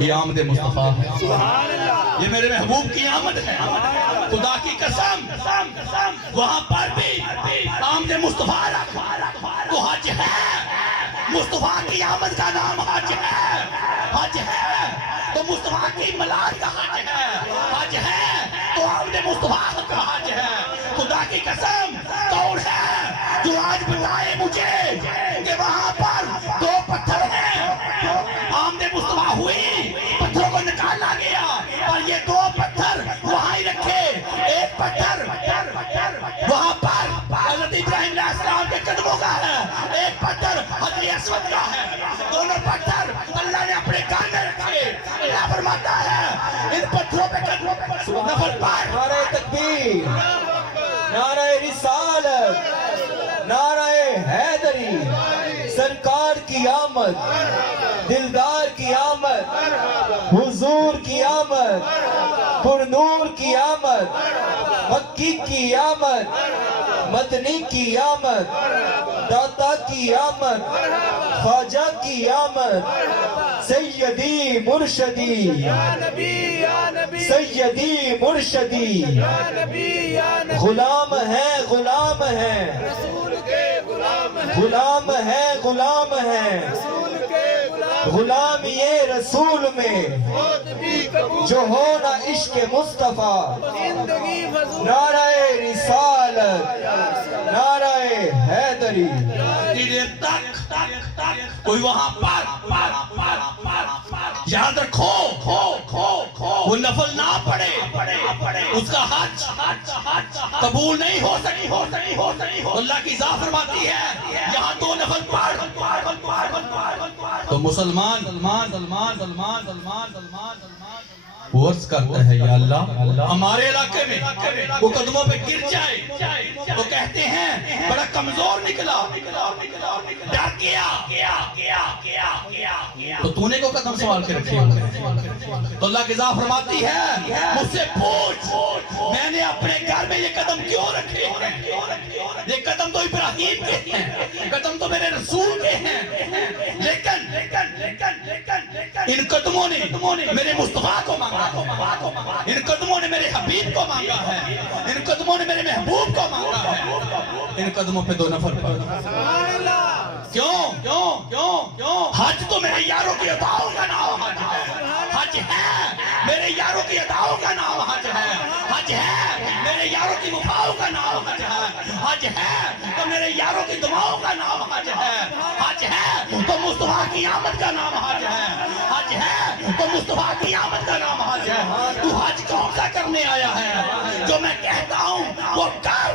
یہ آمد مصطفیٰ ہے، یہ میرے محبوب کی آمد ہے، خدا کی قسم وہاں پر بھی آمد مصطفیٰ رکھا تو حج ہے، مصطفیٰ کی آمد کا نام حج ہے، حج ہے تو مصطفیٰ کی ملاد کا حج ہے، حج ہے تو آمد مصطفیٰ کا حج ہے، خدا کی قسم کون ہے جو آج بتائے مجھے کہ وہاں پر دو پتھر ہیں، آمد مصطفیٰ ہوئی پتھروں کو نکالا گیا اور یہ دو پتھر وہاں ہی رکھے، ایک پتھر وہاں پر حضرت ابراہیم علیہ السلام کے قدموں کا ہے، ایک پتھر حجر اسود کا ہے، دونوں پتھر اللہ نے اپنے کان میں رکھے، اللہ فرماتا ہے ان پتھروں پہ نفل پار۔ نعرہ تکبیر، نعرہ رسالت، نعرہ حیدری، سرکار کی آمد، دلدار کی آمد، حضور کی آمد، پر نور کی آمد، مکی کی آمد، مدنی کی آمد، داتا کی آمد، خواجہ کی آمد، سیدی مرشدی، سیدی مرشدی، غلام ہے غلام ہے، غلام ہے غلام ہے، غلام یہ رسول میں جو ہونا عشق مصطفیٰ، نعرہ رسالت، نعرہ حیدری۔ دیر تک کوئی وہاں پر یاد رکھو وہ نفل نہ پڑے اس کا حج قبول نہیں ہو سکی، اللہ کی ذات فرماتی ہے یہاں دو نفل پڑھ تو مسلمان عرض کرتا ہے یا اللہ ہمارے علاقے میں وہ قدموں پہ گر جائے تو کہتے ہیں بڑا کمزور نکلا، ڈر گیا، تو تو نے کو قدم سوال کے رکھے ہوئے تو اللہ کی ذات فرماتی ہے مجھ سے پوچھ میں نے اپنے گھر میں یہ قدم کیوں رکھے ہیں، یہ قدم تو ابراہیم کے ہیں، قدم تو میرے رسول کے ہیں، لیکن ان قدموں نے میرے مصطفیٰ کو مانگا، ان قدموں نے میرے حبیب کو مانگا ہے، ان قدموں نے میرے محبوب کو مانگا ہے، ان قدموں پہ دو نفل پڑھ۔ کیوں حج تو میرے یاروں کی عطاؤں کا نام حج ہے، حج ہے میرے یاروں کی عطاؤں کا نام حج ہے، حج ہے میرے یاروں کی وفاؤں کا نام حج ہے، حج ہے تو میرے یاروں کی دعاؤں کا نام حج ہے، حج ہے تو مصطفیٰ کی آمد کا نام حج ہے، حج ہے تو مصطفیٰ کی آمد کا نام حج ہے۔ تو حج کون سا کرنے آیا ہے جو میں کہتا ہوں وہ کر،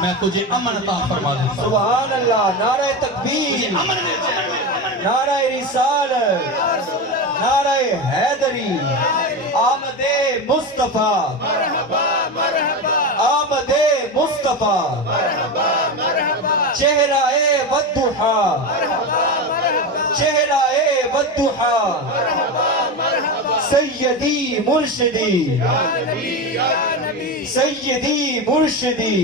میں تجھے امن عطا فرما دوں، سبحان اللہ، نعرہ تکبیر، امن مل جائے، نعرہ رسالت، نعرہ حیدری، آمد مصطفیٰ، آمد مصطفیٰ، چہرہ والضحیٰ، چہرہ والضحیٰ، سیدی مرشدی، سیدی مرشدی،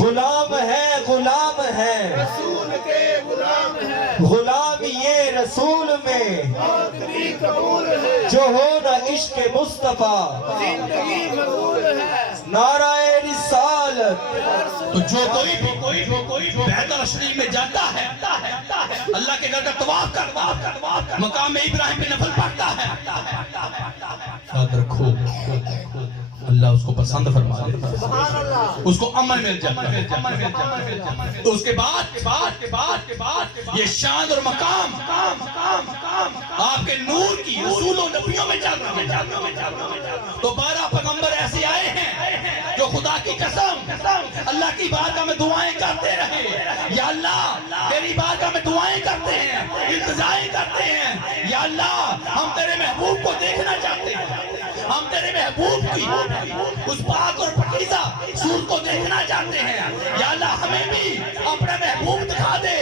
غلام ہے غلام ہے، غلام یہ رسول میں جو ہونا عشق مصطفیٰ، نعرہ رسالت۔ تو جو کوئی بیت الشریف میں جاتا ہے اللہ کے گھر کا طواف کرتا ہے، مقام ابراہیم پہ نفل پڑھتا ہے، یاد رکھو اللہ اس کو پسند فرما دیتا ہے، اس کو امن مل جاتا ہے۔ تو اس کے بعد یہ شان اور مقام آپ کے نور کی رسول و نبیوں میں چل رہا ہے۔ تو 12 پیغمبر ایسے آئے ہیں جو خدا کی قسم اللہ کی بارگاہ میں دعائیں کرتے رہے، یا اللہ تیری بارگاہ میں دعائیں کرتے ہیں، التجائیں کرتے ہیں، یا اللہ ہم تیرے محبوب کو دیکھنا چاہتے ہیں، ہم تیرے محبوب کی اس پاک اور پاکیزہ صورت کو دیکھنا چاہتے ہیں، یا اللہ ہمیں بھی اپنا محبوب دکھا دے،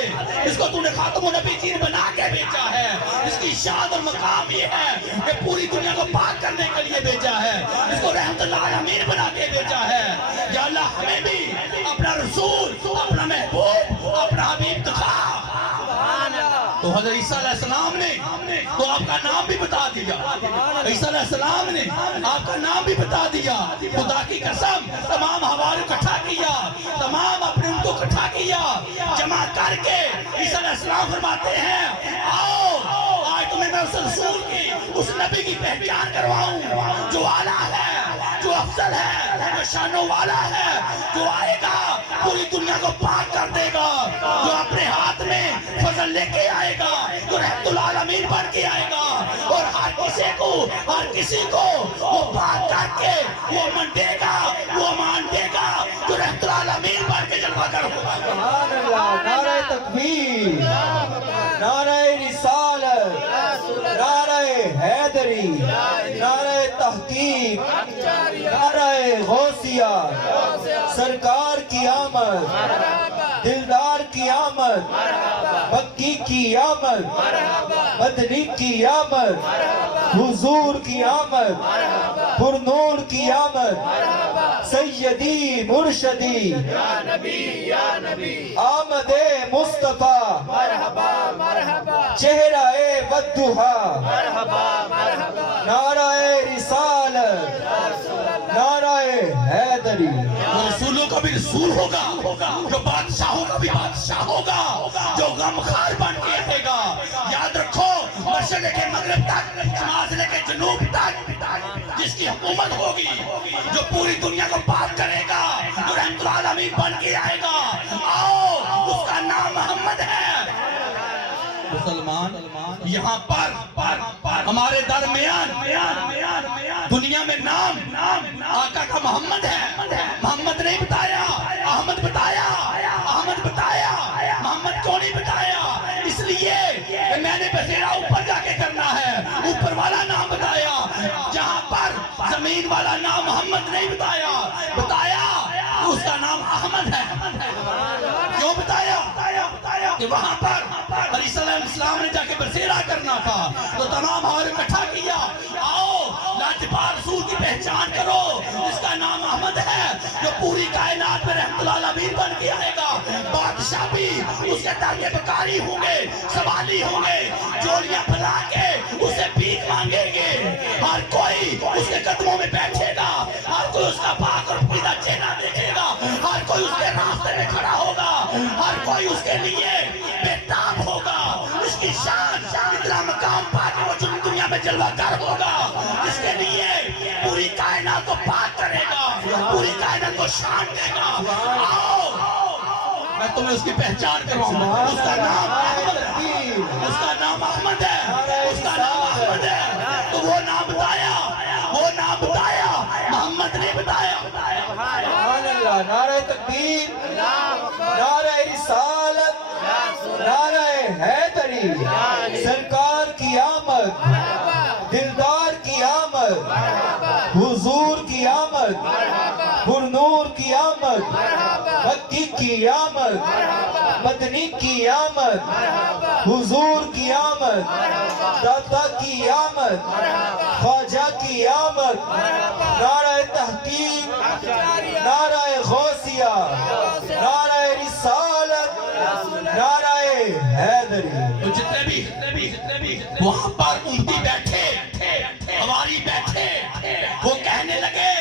اس کو تو نے خاتم النبی چین بنا کے بھیجا ہے، اس کی شان اور مقام یہ ہے کہ پوری دنیا کو پاک کرنے کے لیے بھیجا ہے، اس کو رحمت اللہ امین بنا کے بھیجا ہے، یا اللہ ہمیں بھی اپنا رسول، اپنا محبوب، اپنا حبیب دکھا۔ تو حضرت عیسیٰ علیہ السلام نے تو آپ کا نام بھی بتا دیا. عیسیٰ علیہ السلام نے آپ کا نام بھی بتا دیا. خدا کی قسم تمام حوالے اکٹھا کیا, تمام اپنے ان کو اکٹھا کیا, جمع کر کے عیسیٰ علیہ السلام فرماتے ہیں آؤ آج تمہیں میں اس رسول کی, اس نبی کی پہچان کرواؤں جو اعلیٰ ہے, جو افضل ہے, جو شانوں والا ہے, جو آئے گا پوری دنیا کو پاک کر دے گا, جو اپنے ہاتھ میں فضل لے کے آئے گا, جو رحمت العالمین بن کے آئے گا, اور ہر کسی کو وہ پاک کر کے وہ منڈے گا, وہ مان دے گا, جو رحمت العالمین بن کے جلوہ گر ہوگا. سبحان اللہ. نعرہ تکبیر, نعرہ رسالت, نعرہ حیدری, نعرہ تحقیق, نعرہ غوثیہ, سرکار کی آمد, دلدار کی آمد, مکی کی آمد, مدنی کی آمد, حضور کی آمد, پرنور کی آمد, سیدی مرشدی آمد مصطفیٰ, چہرہ والضحیٰ, نعرہ رسالت, نعرہ حیدری. وہ رسولوں کا بھی رسول ہوگا, جو بادشاہوں کا بھی بادشاہ ہوگا, جو غمخوار بن کے رہے گا. یاد رکھو مشرق کے مغرب تک, شمال سے کے جنوب تک جس کی حکومت ہوگی, جو پوری دنیا کو پاک کرے گا, جو رحمت العالمین بن کے آئے گا, آؤ اس کا نام محمد ہے. مسلمان یہاں پر ہمارے درمیان دنیا میں نام آقا کا محمد ہے. محمد نہیں بتایا, احمد بتایا, احمد بتایا. محمد کیوں نہیں بتایا؟ اس لیے کہ میں نے بسیرا اوپر جا کے کرنا ہے, اوپر والا نام بتایا, جہاں پر زمین والا نام محمد نہیں بتایا. بتایا اس کا نام احمد ہے. کیوں بتایا؟ کہ وہاں پر عیسیٰ علیہ السلام نے جا کے بسیرا کرنا تھا, تو تمام حوالے اکٹھا کیا, آؤ لاجواب رسول کی پہچان کرو, اس کا نام احمد ہے, جو پوری کائنات میں رحمت العالمین بن کے آئے گا. بادشاہ بھی اس کے در کے بکاری ہوں گے, سوالی ہوں گے, جولیاں پھیلا کے اسے بھیک مانگیں گے. ہر کوئی اس کے قدموں میں بیٹھے گا, ہر کوئی اس کا پاک اور پوریدہ چہرہ دیکھے گا, ہر کوئی اس کے راستے میں کھڑا ہوگا, ہر کوئی اس کے لیے بےتاب ہوگا. اس کی شان اتنا مقام پا کے وہ دنیا میں جلوہ گر ہوگا, اس کے لیے پوری کائنات کو پاک کرے گا, پوری کائنات کو شان دے گا. آؤ میں تمہیں اس کی پہچان کرواؤں. اس کا نام احمد ہے, اس کا نام احمد ہے, اس کا نام احمد ہے. تو وہ نام بتایا, وہ نام بتایا, محمد نے بتایا. سبحان اللہ. نعرہ تکبیر, نعرہ رسالت, نعرہ حیدری, سرکار کی آمد, دلدار کی آمد, حضور کی آمد, پرنور کی آمد, مکی کی آمد, مدنی کی آمد, حضور کی آمد, داتا کی آمد, خواجہ کی آمد, نعرہ تحقیق, نعرہ غوثیہ, نعرہ رسالت, نعرہ حیدری. تو جتنے بھی وہاں پر امتی بیٹھے, ہماری بیٹھے, وہ کہنے لگے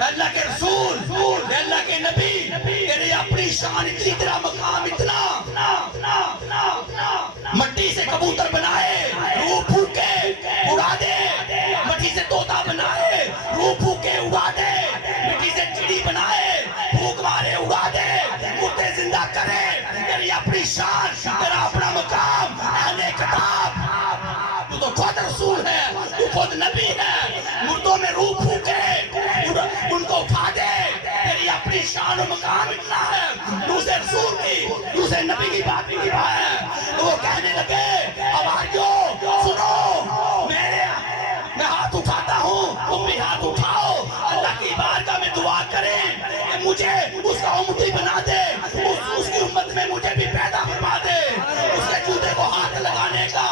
اللہ کے رسول, اللہ کے نبی, تیرے اپنی شان اتنی, تیرا مقام اتنا, مٹی سے کبوتر بنائے, روح پھونکے اڑا دے, مٹی سے طوطا بنائے, روح پھونکے اڑا دے, مٹی سے چڑی بنائے, پھونک مارے اڑا دے, مردے زندہ کرے, تیری اپنی شان, تیرا اپنا مقام. اہل کتاب, تو تو خود رسول ہے, تو خود نبی ہے, مردوں میں روح پھونکے ان کو اٹھا دے, تیری اپنی شان و مقام اتنا ہے. دوسرے رسول کی, دوسرے نبی کی بات بھی کی ہے. تو وہ کہنے لگے آوازیوں سنو, میں ہاتھ اٹھاتا ہوں, تم بھی ہاتھ اٹھاؤ, اللہ کی بارگاہ میں دعا کریں کہ مجھے اس کا امتی بنا دے, اس کی امت میں مجھے بھی پیدا فرما دے, اس کے جوتے کو ہاتھ لگانے کا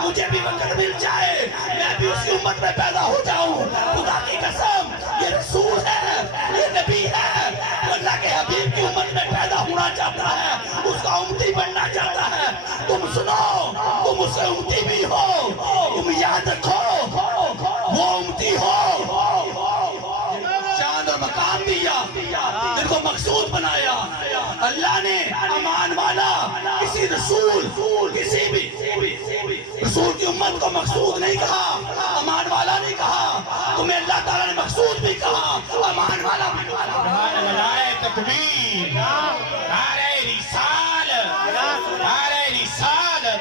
مجھے بھی وقت مل جائے, میں بھی اس کی امت میں پیدا ہو جاؤں. خدا کی قسم یہ رسول ہے, یہ نبی ہے, اللہ کے حبیب کی امت میں پیدا ہونا چاہتا ہے, اس کا امتی بننا چاہتا ہے. تم سنو, تم اس کا امتی بھی ہو، تم یاد رکھو وہ امتی ہو شان اور مقام دیا، جن کو مقصود بنایا اللہ نے۔ امان والا کسی رسول، کسی بھی رسول کی امت کو مقصود نہیں کہا، امان والا نہیں کہا، تمہیں اللہ تعالیٰ نے مقصود بھی کہا، امان والا بھی کہا۔ نعرہ تکبیر، نعرہ رسالت، نعرہ رسالت،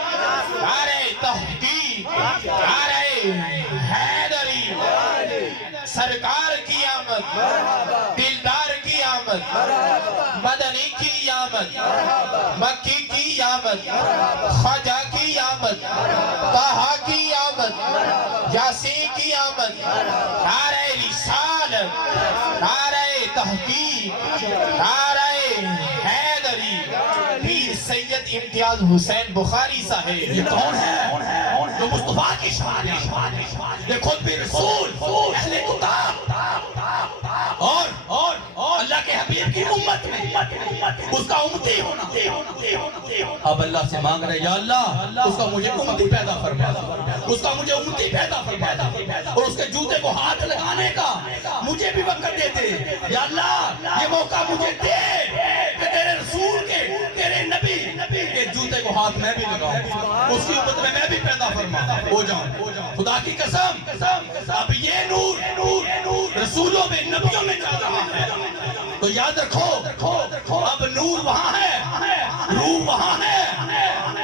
نعرہ تحقیق، نعرہ حیدری، سرکار کی آمد، دلدار کی آمد، مدنی کی آمد، مکی کی آمد، خواجہ کی آمد، طہا کی آمد، یاسین کی آمد، نعرہ رسالت، نعرہ تحقیق، نعرہ حیدری، پیر سید امتیاز حسین بخاری صاحب۔ یہ کون ہے جو مصطفیٰ کی شان ہے؟ یہ خود بھی رسول، اہل کتاب اور اللہ کے حبیب کی امت میں اس کا امتی ہونا۔ اب اللہ سے مانگ رہے یا اللہ اس کا مجھے امتی پیدا فرما، اس کا مجھے امتی پیدا فرما، اور اس کے جوتے کو ہاتھ لگانے کا مجھے بھی وقت دے دے یا اللہ، یہ موقع مجھے دے کہ تیرے رسول کے، تیرے نبی کے جوتے کو ہاتھ میں بھی لگاؤں، اس کی امت میں میں بھی پیدا فرما ہو جاؤں۔ خدا کی قسم اب یہ نور رسولوں میں، نبیوں میں چل رہا ہے، تو یاد رکھو اب نور وہاں ہے، روح وہاں ہے،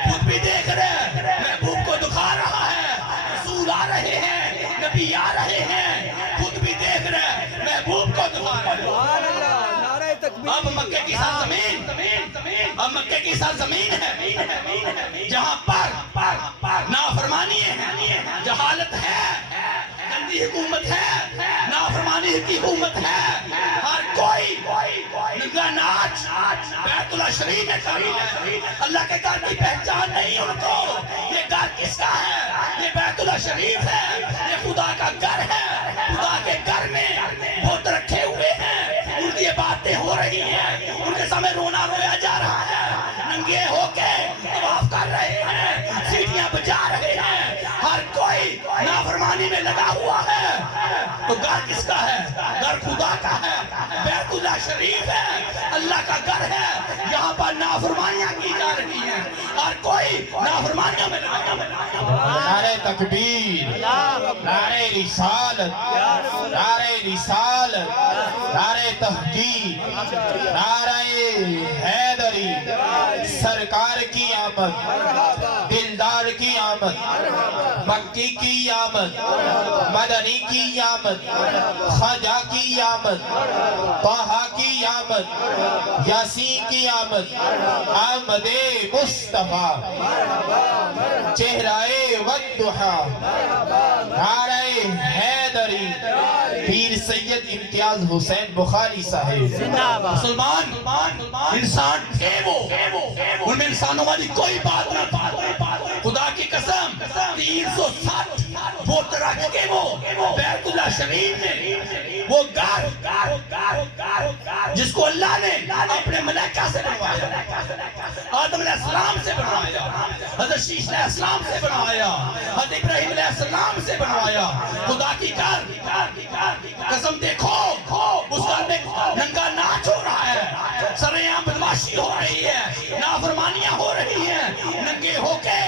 خود بھی دیکھ رہے محبوب کو دکھا رہا ہے، رسول آ رہے ہیں، نبی آ رہے ہیں، خود بھی دیکھ رہے محبوب کو دکھا رہے ہیں۔ اب مکے کی سرزمین، اب مکے کی سرزمین ہے جہاں پر نافرمانی ہے، جہالت ہے، گندی حکومت ہے، نافرمانی کی حکومت ہے، ہر کوئی ننگا ناچ بیت اللہ شریف میں کر رہا ہے، اللہ کے گھر کی پہچان نہیں ان کو، یہ گھر کس کا ہے؟ یہ بیت اللہ شریف ہے، یہ خدا کا گھر ہے، خدا کے گھر میں بت رکھے ہوئے ہیں، ان کی باتیں ہو رہی ہیں، ان کے سامنے رونا رویا جا رہا ہے، ننگے ہو کے طواف کر رہے ہیں، سیٹیاں بجا رہے ہیں، ہر کوئی نافرمانی میں لگا ہوا ہے، تو گھر کس کا ہے؟ گھر خدا کا ہے، بیت اللہ شریف ہے، اللہ کا گھر ہے، یہاں پر نافرمانیاں کی جا رہی ہیں، ہر کوئی نافرمانیوں میں لگا ہوا ہے۔ نعرہ تکبیر، نعرہ رسالت، نعرہ رسالت، نعرہ تحقیق، نعرہ حیدری، سرکار کی آمد، دلدار کی آمد، مکی کی آمد، مدنی کی آمد، خواجہ کی آمد، طہا کی آمد، یاسین کی آمد، آمد مصطفیٰ، چہرہ والضحیٰ، نعرہ حیدری، پیر سید امتیاز حسین بخاری صاحب۔ مسلمان انسان تھے وہ، ان میں انسانوں والی کوئی بات نہ تھی، خدا کی قسم 360 بت رکھ کے وہ بیت اللہ شریف میں وہ گھر جس کو اللہ نے اپنے ملائکہ سے بنوایا، آدم علیہ السلام سے بنوایا، حضرت شیش علیہ السلام سے بنوایا، حضرت ابراہیم علیہ السلام سے بنوایا، خدا کی قسم دیکھو اس گھر میں ننگا ناچ ہو رہا ہے، سرعام بدماشی ہو رہی ہے، نافرمانیاں ہو رہی ہیں، ننگے ہو کے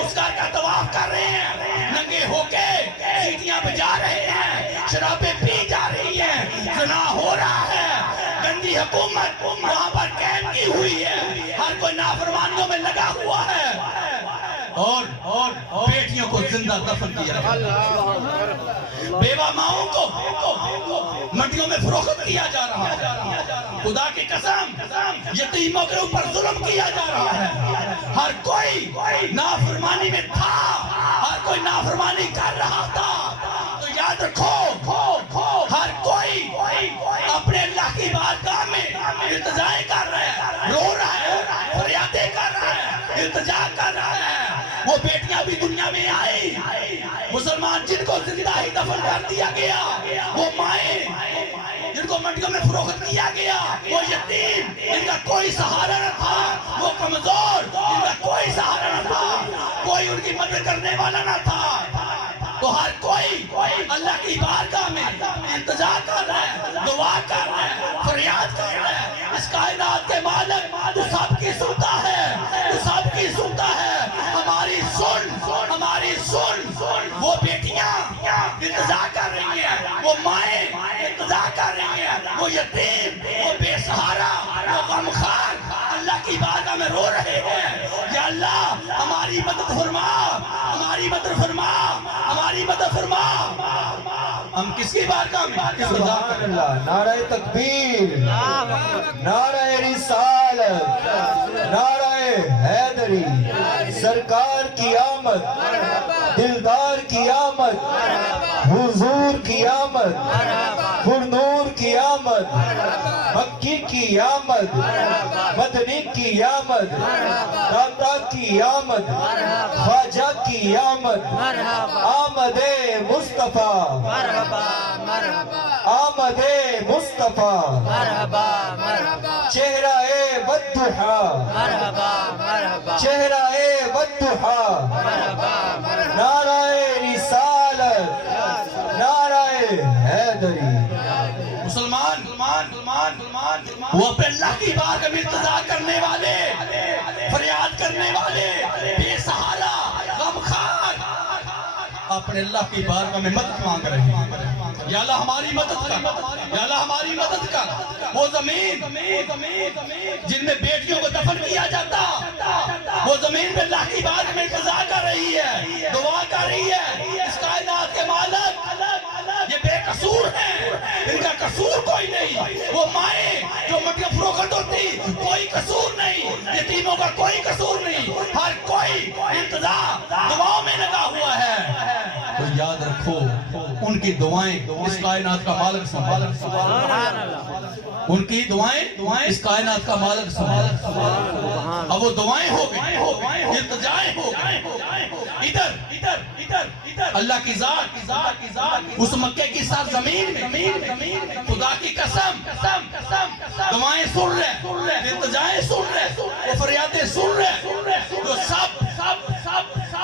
اس گھر کا طواف کر رہے ہیں، ننگے ہو کے سیٹیاں بجا رہے ہیں، شرابیں پی جا رہی ہیں، زنا ہو رہا ہے، گندی حکومت وہاں پر قائم کی ہوئی ہے، ہر کوئی نافرمانیوں میں لگا ہوا ہے، اور بیٹیوں کو زندہ دفن کیا ہے، بیوہ ماؤں کو منڈیوں میں فروخت کیا جا رہا ہے، خدا کی قسم یتیموں کے اوپر ظلم کیا جا رہا ہے، ہر کوئی نافرمانی میں تھا، ہر کوئی نافرمانی کر رہا تھا، تو یاد رکھو ہر کوئی اپنے اللہ کی بارگاہ میں التجا کر رہا ہے، رو رہا ہے، فریادیں کر رہا ہے، التجا کر رہا ہے، وہ بیٹیاں بھی دنیا میں آئی، مسلمان جن کو زندہ ہی دفن کر دیا گیا، وہ مائیں جن کو منڈیوں میں فروخت کیا گیا، وہ یتیم جن کا کوئی سہارا نہ تھا، وہ کمزور جن کا کوئی سہارا نہ تھا، کوئی ان کی مدد کرنے والا نہ تھا تو ہر کوئی اللہ کی بارگاہ میں انتظار کر رہا ہے، دعا کر رہا ہے، فریاد کر رہا ہے۔ اس کائنات کے مالک تو سب کی سنتا ہے، تو سب کی سنتا ہے۔ ہماری سن وہ بیٹیاں انتظار کر رہی ہیں، وہ مائیں انتظار کر رہی ہیں، وہ یتیم، وہ بے سہارا، وہ غمخوار اللہ کی بارگاہ میں رو رہے ہیں۔ یا اللہ ہماری مدد فرما، ہماری مدد فرما، ہماری مدد فرما۔ ہم کس کی بارگاہ میں؟ سبحان اللہ، نعرہ تکبیر، نعرہ رسالت، نعرہ حیدری، سرکار کی آمد، دلدار کی آمد، حضور کی آمد، پرنور کی آمد، مکی کی آمد، مدنی کی آمد، داتا کی آمد، خواجہ کی آمد، آمد مصطفیٰ، آمد مصطفیٰ، چہرہ والضحا، چہرہ والضحا، نعرہ رسالت، نعرہ حیدری۔ مسلمان وہ اپنے اللہ کی بارگاہ میں انتظار کرنے والے، فریاد کرنے والے، بے سہارا، غمخوار اپنے اللہ کی بارگاہ میں مدد مانگ رہے ہیں۔ یا اللہ ہماری مدد کر، یا اللہ ہماری مدد کر۔ وہ زمین جن میں بیٹیوں کو دفن کیا جاتا، وہ زمین میں اللہ کی بارگاہ میں انتظار کر رہی ہے، دعا کر رہی ہے۔ اس کائنات کے مالک یہ بے قصور ہیں، ان کا قصور کوئی نہیں۔ وہ مائیں جو مٹیاں فروخت ہوتی، کوئی قصور نہیں، یتیموں کا کوئی قصور نہیں۔ ہر کوئی انتظار دعاؤں میں لگا ہوا ہے۔ تو یاد رکھو ان کی دعائیں اس کائنات کا مالک سنبھالے، ان کی دعائیں اس کائنات کا مالک سنبھالے۔ اب وہ دعائیں ہو گئی، التجائیں ہو گئی۔ ادھر اللہ کی ذات اس مکے کی سرزمین میں خدا کی قسم دعائیں سن رہے، التجائیں سن رہے، وہ فریادیں سن رہے، جو سب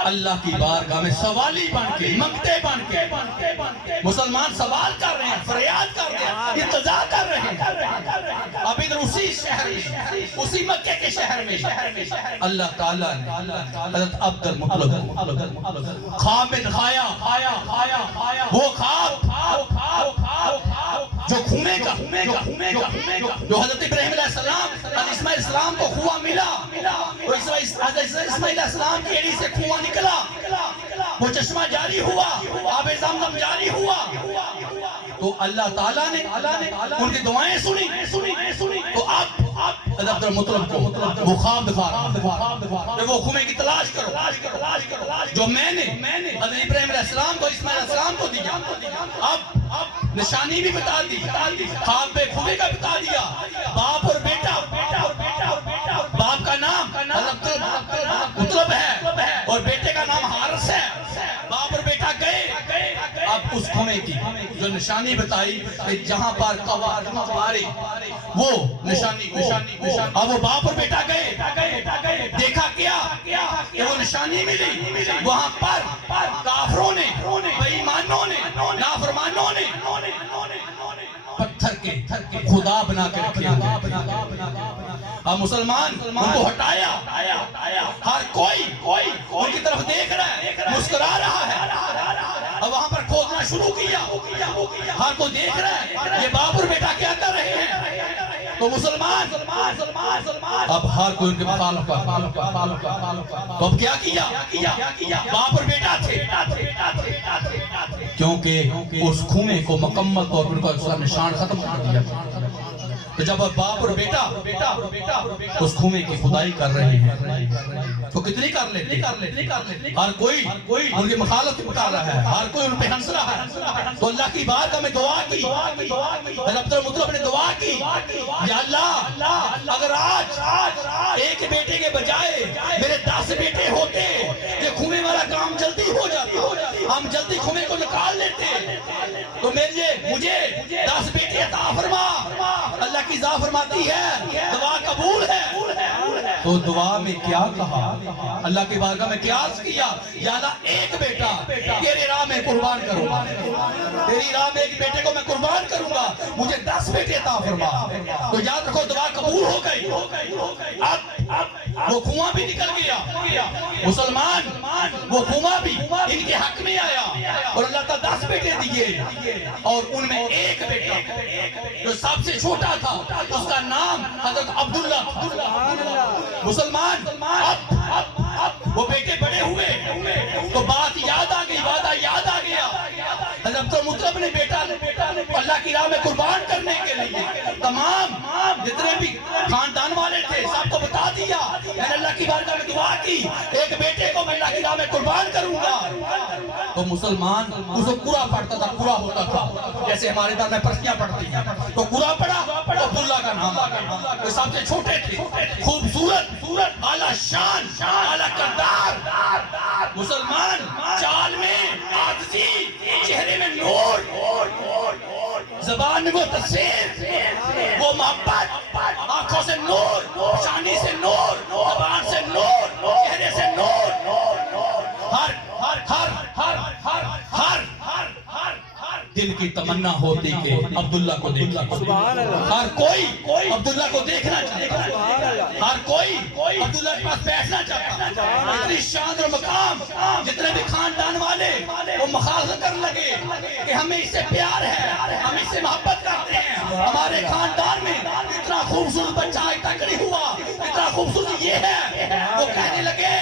اللہ کی بارگاہ میں سوالی بن کے، منگتے بن کے مسلمان سوال کر رہے ہیں، فریاد کر رہے ہیں، انتظار کر رہے ہیں۔ اب ادھر اسی شہر میں، اسی مکے کے شہر میں اللہ تعالیٰ نے حضرت عبد المطلب خواب میں دکھایا، وہ خواب جو کھونے کا، جو حضرت ابراہیم علیہ السلام، حضرت اسماعیل علیہ السلام کو کنواں ملا، اور حضرت اسماعیل علیہ السلام کی ایڑی سے کنواں نکلا، وہ چشمہ جاری ہوا، آب زمزم جاری ہوا۔ تو اللہ تعالیٰ نے ان کی دعائیں سنی۔ تو اب عبد المطلب کو وہ خواب دکھا رہا ہے، وہ کنویں کی تلاش کرو جو میں نے حضرت ابراہیم علیہ السلام کو، اسماعیل علیہ السلام کو دیا۔ اب نشانی بھی بتا دی، خواب میں کنویں کا بتا دیا۔ باپ اور بیٹا، باپ کا نام حضرت مطلب ہے اور بیٹے کا نام حارث ہے۔ باپ اور بیٹا گئے، اب اس کنویں کی جو نشانی بتائی کہ جہاں پر قوار ماری، وہ نشانی، اب وہ باپ اور بیٹا گئے، دیکھا کیا کہ وہ نشانی ملی، وہاں پر کافروں نے، بے ایمانوں نے، نافرمانوں نے پتھر کے خدا بنا کے رکھے ہوئے۔ اب مسلمان ان کو ہٹایا، ہر کوئی ان کی طرف دیکھ رہا ہے، مسکرا رہا ہے۔ اب وہاں پر کھودنا شروع کیا، ہر کوئی دیکھ رہا ہے یہ باپ اور بیٹا کیا کر رہے ہیں۔ تو مسلمان اب ہر کوئی ان کے مخالف تو اب کیا کیا؟ باپ اور بیٹا تھے، کیونکہ اس کنویں کو مکمل طور پر ان کا نشان ختم کر دیا۔ تو جب باپ اور بیٹا اس کنویں کی کھدائی کر رہے ہیں تو کتنی کر لیتے؟ ہر کوئی ان کی مخالفت بتا رہا ہے، ہر کوئی ان پہ ہنس رہا ہے۔ تو اللہ کی بارگاہ میں دعا کی، عبد المطلب نے دعا کی، یا اللہ اگر آج ایک بیٹے کے بجائے میرے 10 بیٹے ہوتے، یہ کنویں والا کام جلدی ہو جاتا، ہم جلدی کنویں کو نکال لیتے، تو مجھے 10 بیٹے عطا فرما۔ اللہ کی ذات فرماتی ہے دعا قبول ہے، تو دعا میں کیا کہا؟ اللہ کی بارگاہ میں کیا عرض کیا؟ یا اللہ ایک بیٹا تیری راہ میں قربان کروں گا، تیری راہ میں ایک بیٹے کو میں قربان کروں گا، مجھے 10 بیٹے عطا فرما۔ تو یاد رکھو دعا قبول ہو گئی۔ اب وہ کنواں بھی نکل گیا، مسلمان وہ کنواں بھی ان کے حق میں آیا، اور اللہ تعالیٰ 10 بیٹے دیے، اور ان میں ایک بیٹا جو سب سے چھوٹا تھا اس کا نام حضرت عبداللہ۔ مسلمان اب وہ بیٹے بڑے ہوئے تو بات یاد آ گئی، وعدہ یاد آ گیا۔ حضرت مطلب نے بیٹا اللہ کی راہ میں قربان کرنے کے لیے تمام جتنے بھی خاندان والے تھے سب کو بتا دیا، میں نے اللہ کی بارگاہ میں دعا کی ایک بیٹے کو میں اللہ کی راہ میں قربان کروں گا۔ تو مسلمان اسے قرآن پڑھتا تھا، قرآن ہوتا تھا جیسے ہمارے در میں پرچیاں پڑھتی ہیں، تو قرآن پڑھا تو عبداللہ کا نام آ گیا۔ وہ سب سے چھوٹے تھے، خوبصورت، اعلیٰ شان، اعلیٰ کردار، مسلمان چال میں عاجزی، چہرے میں نور، زبان میں وہ تصویر، وہ محبت، آنکھوں سے نور، شانی سے نور، زبان سے نور، چہرے سے نور، ہر دل کی تمنا ہوتی کہ عبداللہ کو دیکھنا، ہر کوئی عبداللہ کو دیکھنا چاہتا، ہر کوئی عبداللہ کے پاس بیٹھنا چاہتا۔ اتنی شان اور مقام، جتنے بھی خاندان والے وہ مخالفت کرنے لگے کہ ہمیں اس سے پیار ہے، ہم اس سے محبت کرتے ہیں، ہمارے خاندان میں اتنا خوبصورت بچہ آج تک نہیں ہوا، اتنا خوبصورت یہ ہے۔ وہ کہنے لگے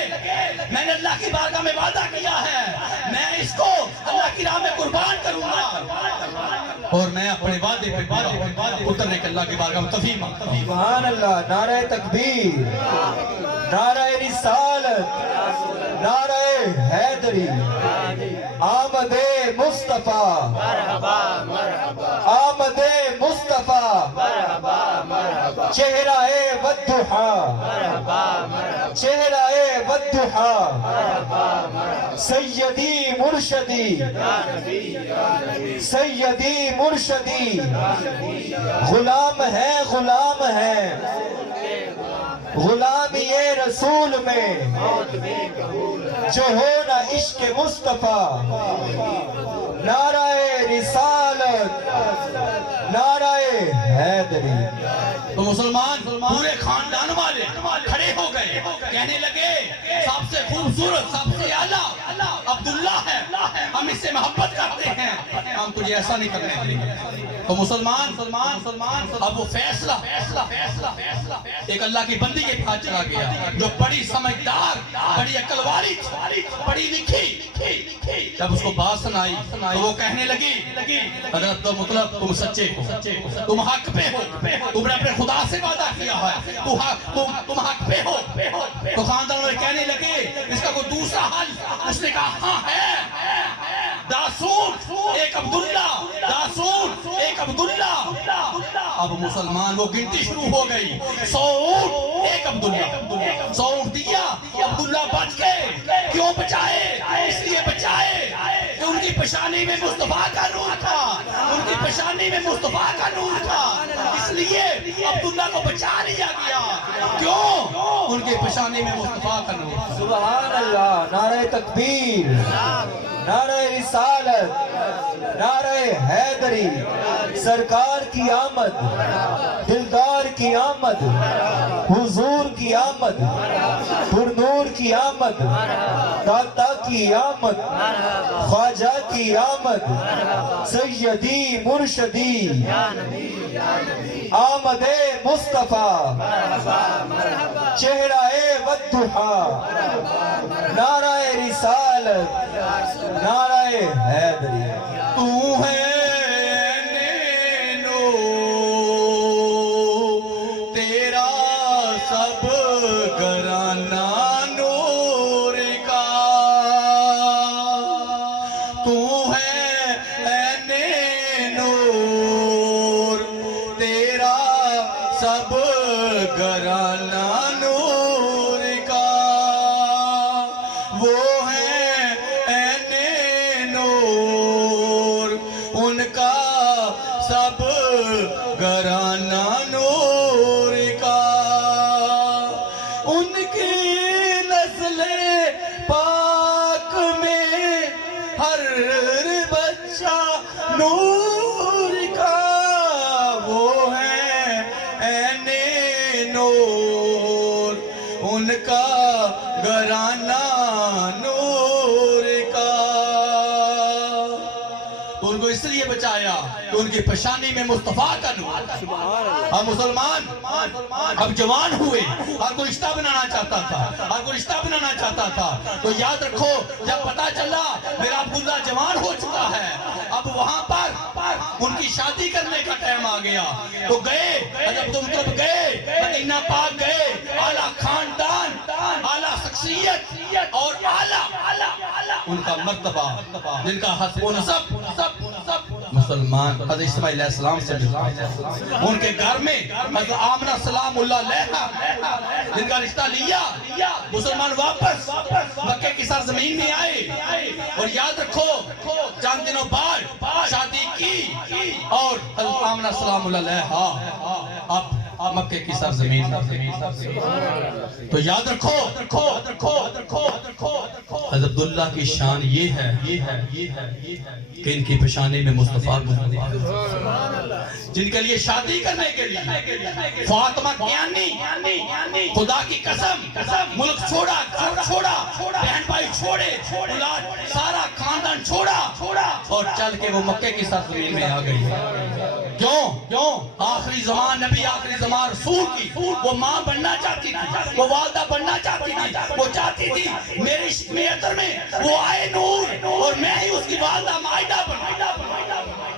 میں نے اللہ کی بارگاہ میں وعدہ کیا ہے میں اس کو اللہ کی راہ میں قربان کروں گا، اور میں اپنے وعدے پہ اترنے کے اللہ کی بارگاہ میں توفیق مانگتا ہوں۔ سبحان اللہ، نعرہ تکبیر، نعرہ رسالت، نعرہ حیدری، آمد مصطفیٰ، آمد مصطفیٰ، چہرہ والضحیٰ، چہرہ والضحیٰ، سیدی مرشدی، سیدی مرشدی، غلام ہے، غلام ہے، غلام یہ رسول میں جو ہو نہ عشق مصطفیٰ۔ نعرہ رسالت، نعرہ حیدری۔ تو مسلمان پورے خاندان والے کھڑے ہو گئے، کہنے لگے سب سے خوبصورت، سب سے اعلیٰ عبداللہ ہے، ہم اس سے محبت کرتے ہیں، ہم تجھے ایسا نہیں کرنے دیں گے۔ تو مسلمان اب وہ فیصلہ ایک اللہ کی بندی کے پاس چلا گیا جو بڑی سمجھدار، بڑی عقل والی، بڑی لکھی۔ جب اس کو بات سنائی تو وہ کہنے لگی حضرت مطلب تم سچے ہو، تم حق پہ ہو، تم نے اپنے خدا سے وعدہ کیا ہے، تم حق پہ ہو۔ تو خاندان والے کہنے لگے اس کا کوئی دوسرا حل؟ اس نے کہا ہاں ہے، داسون ایک عبداللہ، داسون ایک عبداللہ۔ اب مسلمان وہ گنتی شروع ہو گئی، 100 اونٹ ایک عبداللہ، 100 اونٹ دیا، عبداللہ بچ گئے۔ کیوں بچائے؟ اس لیے بچائے کہ ان کی پیشانی میں مصطفیٰ کا نور تھا، ان کی پیشانی میں مصطفیٰ کا نور تھا، اس لیے عبداللہ کو بچا لیا گیا۔ کیوں؟ ان کی پیشانی میں مصطفیٰ کا نور تھا۔ سبحان اللہ، نعرہ تکبیر، نعرہ رسالت، نعرہ حیدری۔ سرکار کی آمد، دلدار کی آمد، حضور کی آمد، پرنور کی آمد، داتا کی آمد، خواجہ کی آمد، سیدی مرشدی، آمد مصطفیٰ، چہرہ والضحیٰ، نعرہ رسالت، نعرہ حیدری۔ تو ہے نینو تیرا سب گھرانہ نور کا، تو ہے نینو تیرا سب گھرانہ نور کا، وہ ان کا سب گھرانہ نور کا، نور کا وہ ہے عین نور ان کا گھرانہ نور کا تو ان کو اس لیے بچایا کہ ان کی پیشانی میں مصطفیٰ کا نور ہم مسلمان اب جوان ہوئے ہم کو رشتہ بنانا چاہتا تھا ہم کو رشتہ بنانا چاہتا تھا تو یاد رکھو جب پتا چلا میرا عبداللہ جوان ہو چکا ہے اب وہاں پر ان کی شادی کرنے کا ٹائم آ گیا تو گئے جب تم طرف گئے مدینہ پاک گئے اعلیٰ خاندان اعلیٰ شخصیت اور اعلیٰ ان کا مرتبہ جن کا حسب و نسب مسلمان حضرت اسماعیل علیہ السلام سے ملتا ان کے گھر میں حضرت آمنہ سلام اللہ علیہ جن کا رشتہ لیا مسلمان واپس مکہ کی سرزمین میں آئے اور یاد رکھو چند دنوں بعد شادی کی اور حضرت آمنہ سلام اللہ علیہ اب مکہ کی سرزمین تو یاد رکھو حضرت عبداللہ کی شان یہ ہے کہ ان کی پیشانی میں مصطفیٰ جن کے لیے شادی کرنے کے لیے فاطمہ کیانی خدا کی قسم ملک چھوڑا بہن بھائی چھوڑے اولاد سارا خاندان چھوڑا اور چل کے وہ مکہ کی سرزمین میں آ گئی کیوں آخری زمان نبی آخری زمان رسول کی وہ ماں بننا چاہتی تھی وہ والدہ بننا چاہتی تھی وہ چاہتی تھی میری شکمیتر میں وہ آئے نور اور میں ہی اس کی والدہ مائدہ بننا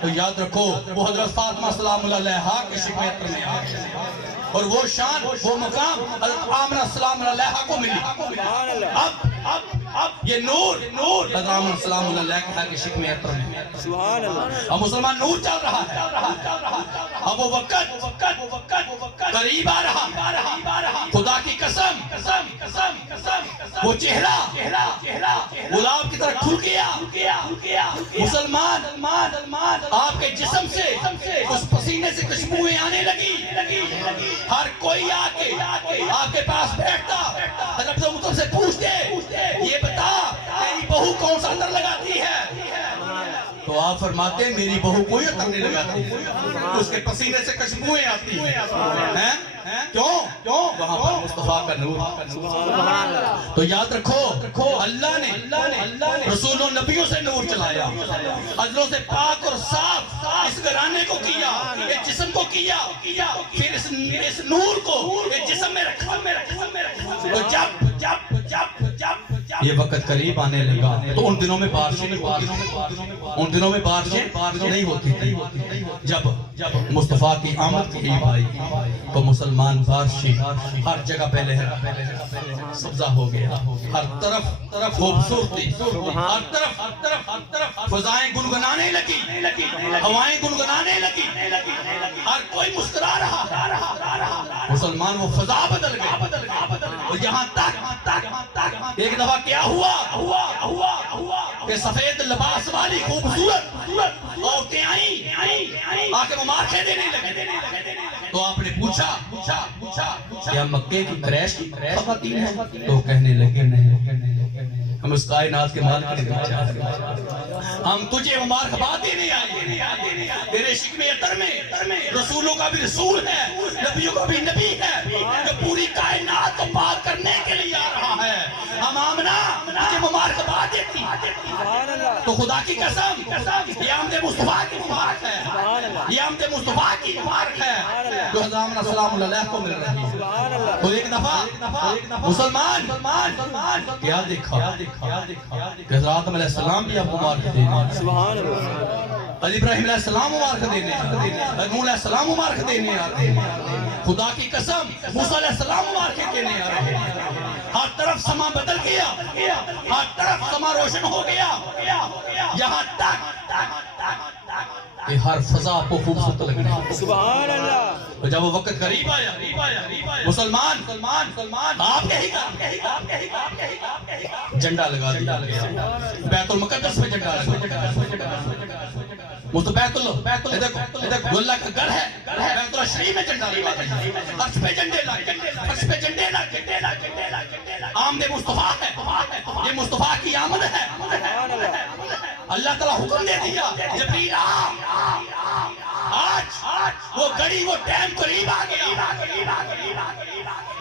تو یاد رکھو وہ حضرت فاطمہ سلام اللہ علیہ کے شکمیتر میں آ گئی اور وہ شان وہ مقام حضرت آمنہ سلام اللہ علیہ کو ملی اب یہ نور حضرت آمنہ سلام اللہ علیہ کے شکمیتر میں اب مسلمان نور چل رہا ہے اب وہ وقت قریب آ رہا خدا کی قسم وہ چہرہ گلاب کی طرح کھل گیا مسلمان آپ کے جسم سے اس پسینے سے خوشبوئیں آنے لگی ہر کوئی آ کے آپ کے پاس بیٹھتا حضرت مطلب سے پوچھتے یہ بتا تیری بہو کون سا اندر لگاتی ہے تو آپ فرماتے ہیں میری بہو کوئی اثر نہیں لگاتی اس کے پسینے سے خوشبوئیں آتی ہیں کیوں وہاں پر مصطفیٰ کا نور تو یاد رکھو اللہ نے رسولوں نبیوں سے نور چلایا عدلوں سے پاک اور صاف اس گھرانے کو کیا اس جسم کو کیا پھر اس نور کو اس جسم میں رکھا تو جب یہ وقت قریب آنے لگا تو ان دنوں میں بارشیں نہیں ہوتی تھی جب مصطفیٰ کی آمد قریب آئی تو مسلمان بارشیں ہر جگہ پہلے سبزہ ہو گیا ہر طرف خوبصورتی ہر طرف فضائیں گنگنانے لگی ہوائیں گنگنانے لگی ہر کوئی مسکرا رہا مسلمان وہ فضا بدل گئی اور یہاں تک ایک دفعہ کیا ہوا کہ سفید لباس والی خوبصورت عورتیں آئیں آکے ممارکے دینے لگے تو آپ نے پوچھا کیا مکے کی قریش کی خواتین ہیں تو کہنے لگے نہیں ہم اس کائنات کے مالک نے پوچھا ہم تجھے مبارکباد دینے آئے تیرے شکم عطر میں رسولوں کا بھی رسول ہے نبیوں کا بھی نبی ہے جو پوری کائنات کو پاک کرنے کے لیے آ رہا ہے ہم آمنہ تجھے مبارکباد دیتی تو خدا کی قسم یہ آمد مصطفیٰ کی مبارک ہے یہ آمد مصطفیٰ کی مبارک ہے جو حضرت آمنہ سلام اللہ علیہ کو مل رہی ہے اور ایک دفعہ مسلمان کیا دیکھا کہ حضرت آدم علیہ السلام بھی آپ مبارک دینے علی ابراہیم علیہ السلام مبارک دینے نوح علیہ السلام مبارک دینے خدا کی قسم موسیٰ علیہ السلام مبارک دینے آ رہے ہر طرف سما بدل گیا ہر طرف سما روشن ہو گیا یہاں تک کہ ہر فضا کو خوبصورت لگنے سبحان اللہ تو جب وہ وقت قریب آیا مسلمان آپ کے ہی جھنڈا لگا دیا بیت المقدس میں جھنڈا لگا وہ تو بیت اللہ کا گھر ہے بیت اللہ شریف میں جھنڈا لگا دیا عرش پہ جھنڈے لگے آمد مصطفیٰ ہے یہ مصطفیٰ کی آمد ہے اللہ تعالیٰ حکم دے دیا جبریل آ وہ گھڑی وہ ٹائم قریب آ گیا.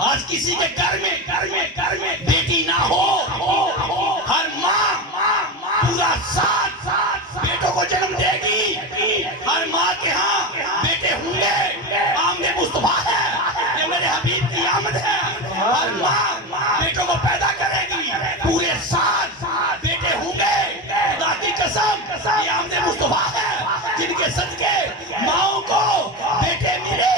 آج کسی کے گھر میں بیٹی نہ ہو, ہر ماں پورا 7 بیٹوں کو جنم دے گی. ہر ماں کے ہاں بیٹے ہوں گے. آمد مصطفیٰ ہے, یہ میرے حبیب کی آمد ہے. ہر ماں بیٹوں کو پیدا کرے گی. پورے 7 بیٹے ہوں گے. خدا کی قسم یہ آمد مصطفیٰ ہے جن کے صدقے ماؤں کو بیٹے ملے.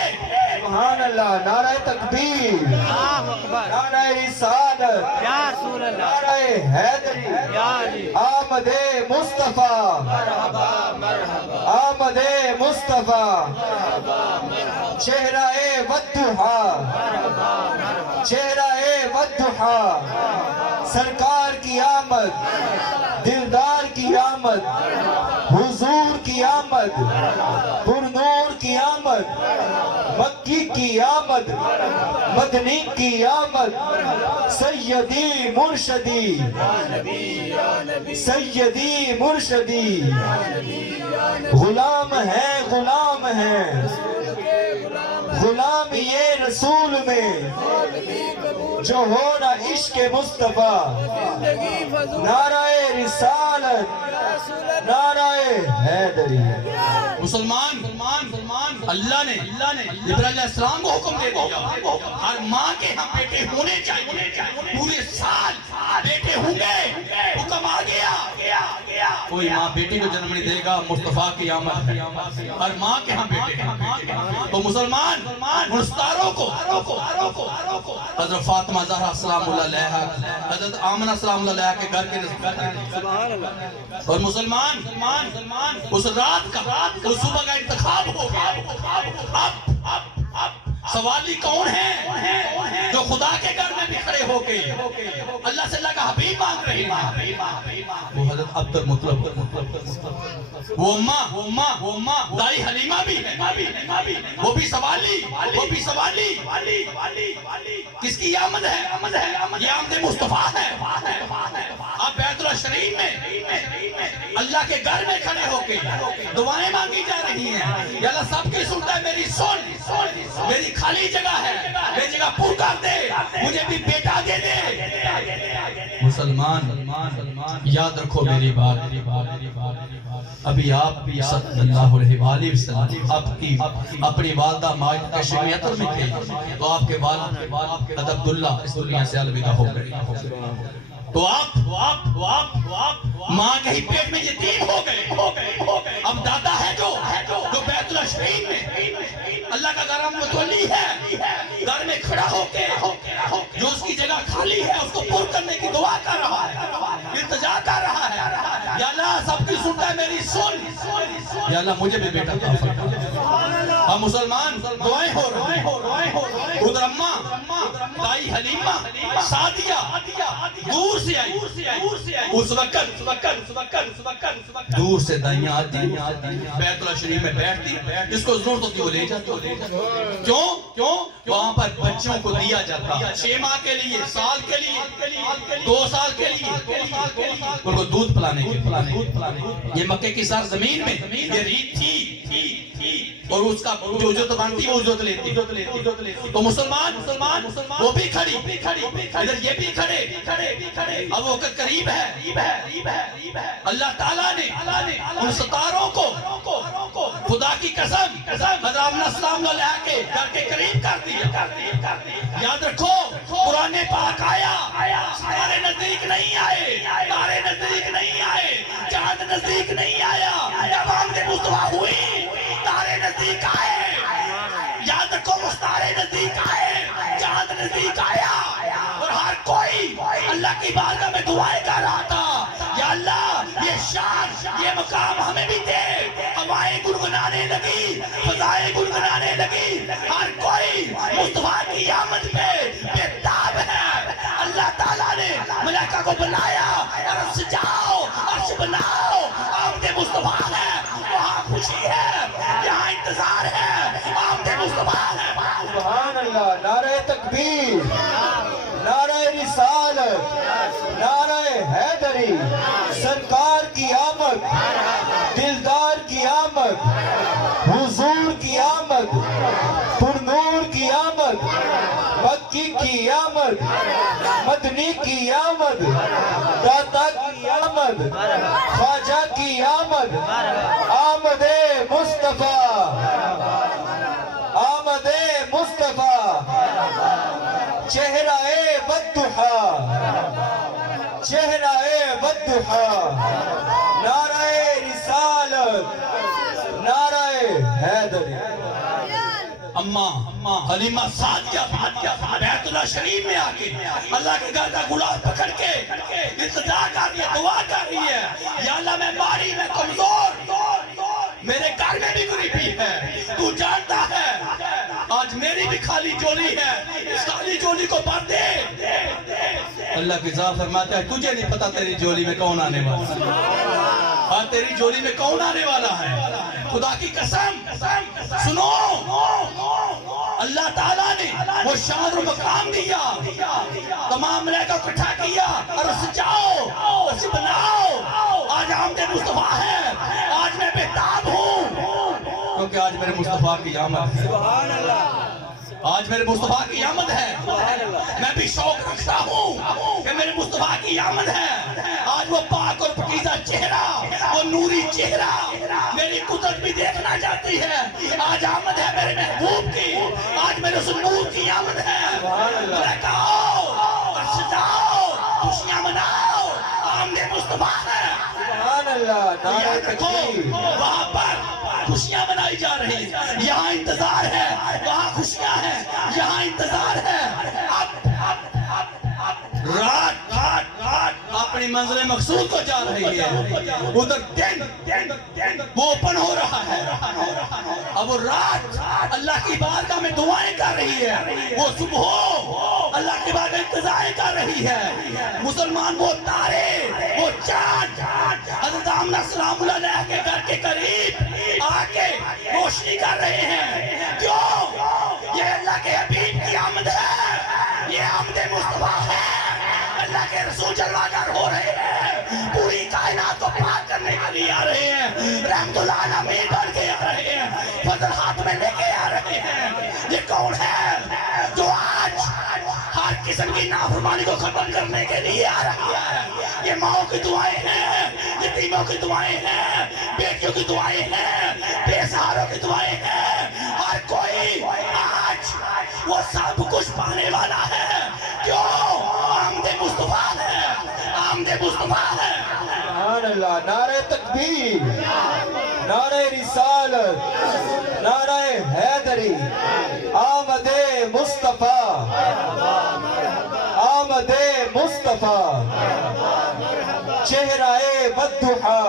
سبحان اللہ. نعرہ تکبیر, اللہ اکبر. نعرہ رسالت, یا رسول اللہ. نعرہ حیدری, یا علی. آمد مصطفیٰ, آمد مصطفیٰ. چہرہ والضحیٰ, چہرہ والضحیٰ. سرکار کی آمد, دلدار کی آمد, حضور کی آمد, پرنور کی آمد, مکی کی آمد, مدنی کی آمد. سیدی مرشدی, سیدی مرشدی. غلام ہے, غلام ہے, غلام یہ رسول میں جو ہونا عشق مصطفیٰ. نعرہ رسالت, نعرہ حیدری. مسلمان اللہ نے جبرائیل علیہ السلام کو حکم دے دیا ہر ماں کے ہاں بیٹے ہونے چاہیے. پورے 7 بیٹے ہوں گے. حکم آ گیا. کوئی ماں بیٹی کو جنم نہیں دے گا, مصطفیٰ کی آمد ہے. ہر ماں کے ہاں بیٹے ہیں. تو مسلمان ستاروں کو حضرت فاطمہ زہرا سلام اللہ علیہا, حضرت آمنہ سلام اللہ علیہا کے گھر کے نزدیک. اور مسلمان اس رات کا اس صبح کا انتخاب ہو گیا. اب سوالی کون ہے جو خدا کے گھر میں بھی کھڑے ہو کے اللہ سے اللہ کا حبیب مانگ رہی ہے؟ وہ حضرت عبد المطلب, وہ اماں دائی حلیمہ بھی ہے, وہ بھی سوالی. کس کی آمد ہے؟ یہ آمد مصطفیٰ ہے. اب بیت اللہ شریف میں اللہ کے گھر میں کھڑے ہو کے دعائیں مانگی جا رہی ہیں. یا اللہ سب کی سنتا ہے, میری سن, میری خالی جگہ ہے, میری جگہ پور کر دے, مجھے بھی بیٹا دے دے. مسلمان یاد رکھو میری بات. ابھی آپ صلی اللہ علیہ وسلم اپنی والدہ ماجدہ تشریعت میں تھے تو آپ کے والد عبداللہ اس دنیا سے الوداع ہو گئے. تو آپ ماں کے ہی پیٹ میں یتیم ہو گئے. اب دادا ہے جو بیت اللہ شریف میں اللہ کا گھر متولی ہے, گھر میں کھڑا ہو کے جو اس کی جگہ خالی ہے اس کو پر کرنے کی دعا کر رہا ہے, التجا کر رہا ہے. یا اللہ سب کی سنتا ہے, میری سن, یا اللہ مجھے بھی بیٹا عطا فرما. ہم مسلمان دعائیں ہو رہے ہیں. ادھر اماں دائی حلیمہ سعدیہ دور سے آئی. اس وقت دور سے دائیاں آتی بیت اللہ شریف میں بیٹھتی, جس کو ضرورت ہوتی وہ لے جاتی. کیوں وہاں پر بچوں کو دیا جاتا 6 ماہ کے لیے, سال کے لیے, 2 سال کے لیے ان کو دودھ پلانے کے. یہ مکے کی سرزمین میں یہ ریت تھی اور اس کا جو اجرت بنتی وہ اجرت لیتی. تو مسلمان وہ بھی کھڑی, ادھر یہ بھی کھڑے. اب وقت قریب ہے. اللہ تعالیٰ نے ان ستاروں کو خدا کی قسم حضرت آمنہ سلام اللہ علیہا کے گھر کے قریب کر دیا. یاد رکھو قرآن پاک آیا, ستارے نزدیک نہیں آئے, تارے نزدیک نہیں آئے, چاند نزدیک نہیں آیا. جب آمد مصطفیٰ ہوئی تارے نزدیک آئے. یاد رکھو وہ ستارے نزدیک آئے, چاند نزدیک آیا. اور ہر کوئی اللہ کی بارگاہ میں دعائیں کر رہا تھا, یا اللہ یہ شان یہ مقام ہمیں بھی دے. ہوائیں گنگنانے لگی, فضائیں گنگنانے لگی. ہر کوئی مصطفیٰ کی آمد پہ بیتاب ہے. اللہ تعالیٰ نے ملائکہ کو بلایا, عرش جاؤ, عرش بناؤ, آمد مصطفیٰ ہے. وہاں خوشی ہے, یہاں انتظار ہے, آمد مصطفیٰ ہے. سبحان اللہ. نعرہ تکبیر, نعرہ رسالت, نعرہ حیدری. سرکار کی آمد, دلدار کی آمد, حضور کی آمد. کی آمد مدنی کی آمد داتا کی آمد خواجہ کی آمد آمد مصطفیٰ آمد مصطفیٰ چہرہ بددحا چہرہ بددحا نعرہ رسالت نعرہ حیدری اماں حلیمہ سعدیہ بیت اللہ شریف میں آکے اللہ کے گھر کا گلاس پکڑ کے انتظار کر رہی ہے، دعا کر رہی ہے، یا اللہ میں ماری میں کمزور، میرے گھر میں بھی غریبی ہے، تو جانتا ہے آج میری بھی خالی جولی ہے، اس خالی جولی کو بھر دے۔ اللہ کی ذات فرماتا ہے تجھے نہیں پتا تیری جولی میں کون آنے والا ہے، آج تیری جولی میں کون آنے والا ہے۔ خدا کی قسم سنو، اللہ تعالیٰ نے وہ شان و مقام دیا، تمام ملائکہ کو اکٹھا کیا اور سجاؤ اسے بناؤ، آج آمد مصطفیٰ ہے، آج میں بےتاب ہوں کیونکہ آج میرے مصطفیٰ کی آمد ہے، آج میرے مصطفیٰ کی آمد ہے۔ میں بھی شوق رکھتا ہوں کہ میرے مصطفیٰ کی آمد ہے، آج وہ پاک اور پاکیزہ چہرہ، وہ نوری چہرہ میری قدرت بھی دیکھنا چاہتی ہے۔ آج آمد ہے میرے محبوب کی، آج میرے اس نور کی آمد ہے۔ لگاؤ اور سجاؤ، خوشیاں مناؤ، آمد مصطفیٰ ہے۔ سبحان اللہ، نعرہ تکبیر۔ وہاں پر خوشیاں منائی جا رہی ہیں، یہاں انتظار ہے، وہاں خوشیاں ہیں، یہاں انتظار ہے۔ رات اپنی منزل مقصود کو جا رہی ہے، ادھر دن وہ اوپن ہو رہا ہے، اب وہ رات اللہ کی بارگاہ میں دعائیں کر رہی ہے، وہ صبح اللہ کی بارگاہ میں انتظار کر رہی ہے۔ مسلمان وہ تارے، وہ چاند حضرت آمنہ سلام اللہ علیہ کے گھر کے قریب آ کے روشنی کر رہے ہیں۔ کیوں؟ یہ اللہ کے حبیب کی آمد ہے، یہ آمد مصطفیٰ ہے۔ اللہ کے رسول جلوہ گر ہو رہے ہیں، پوری کائنات کو پاک کرنے کے لیے آ رہے ہیں، رحمت العالمین بن کے آ رہے ہیں، فضل ہاتھ میں لے کے آ رہے ہیں۔ یہ کون ہے جو آج ہر قسم کی نافرمانی کو ختم کرنے کے لیے آ رہا ہے؟ یہ ماؤں کی دعائیں ہیں، یتیموں کی دعائیں ہیں، بیٹیوں کی دعائیں ہیں، بے سہاروں کی دعائیں ہیں۔ ہر کوئی آج وہ سب کچھ پانے والا ہے۔ کیوں؟ آمد مصطفیٰ ہے، آمد مصطفیٰ ہے۔ سبحان اللہ، نعرہ تکبیر، نعرہ رسالت، نعرہ حیدری، آمد مصطفیٰ، آمد مصطفیٰ، چہرہ بددحا،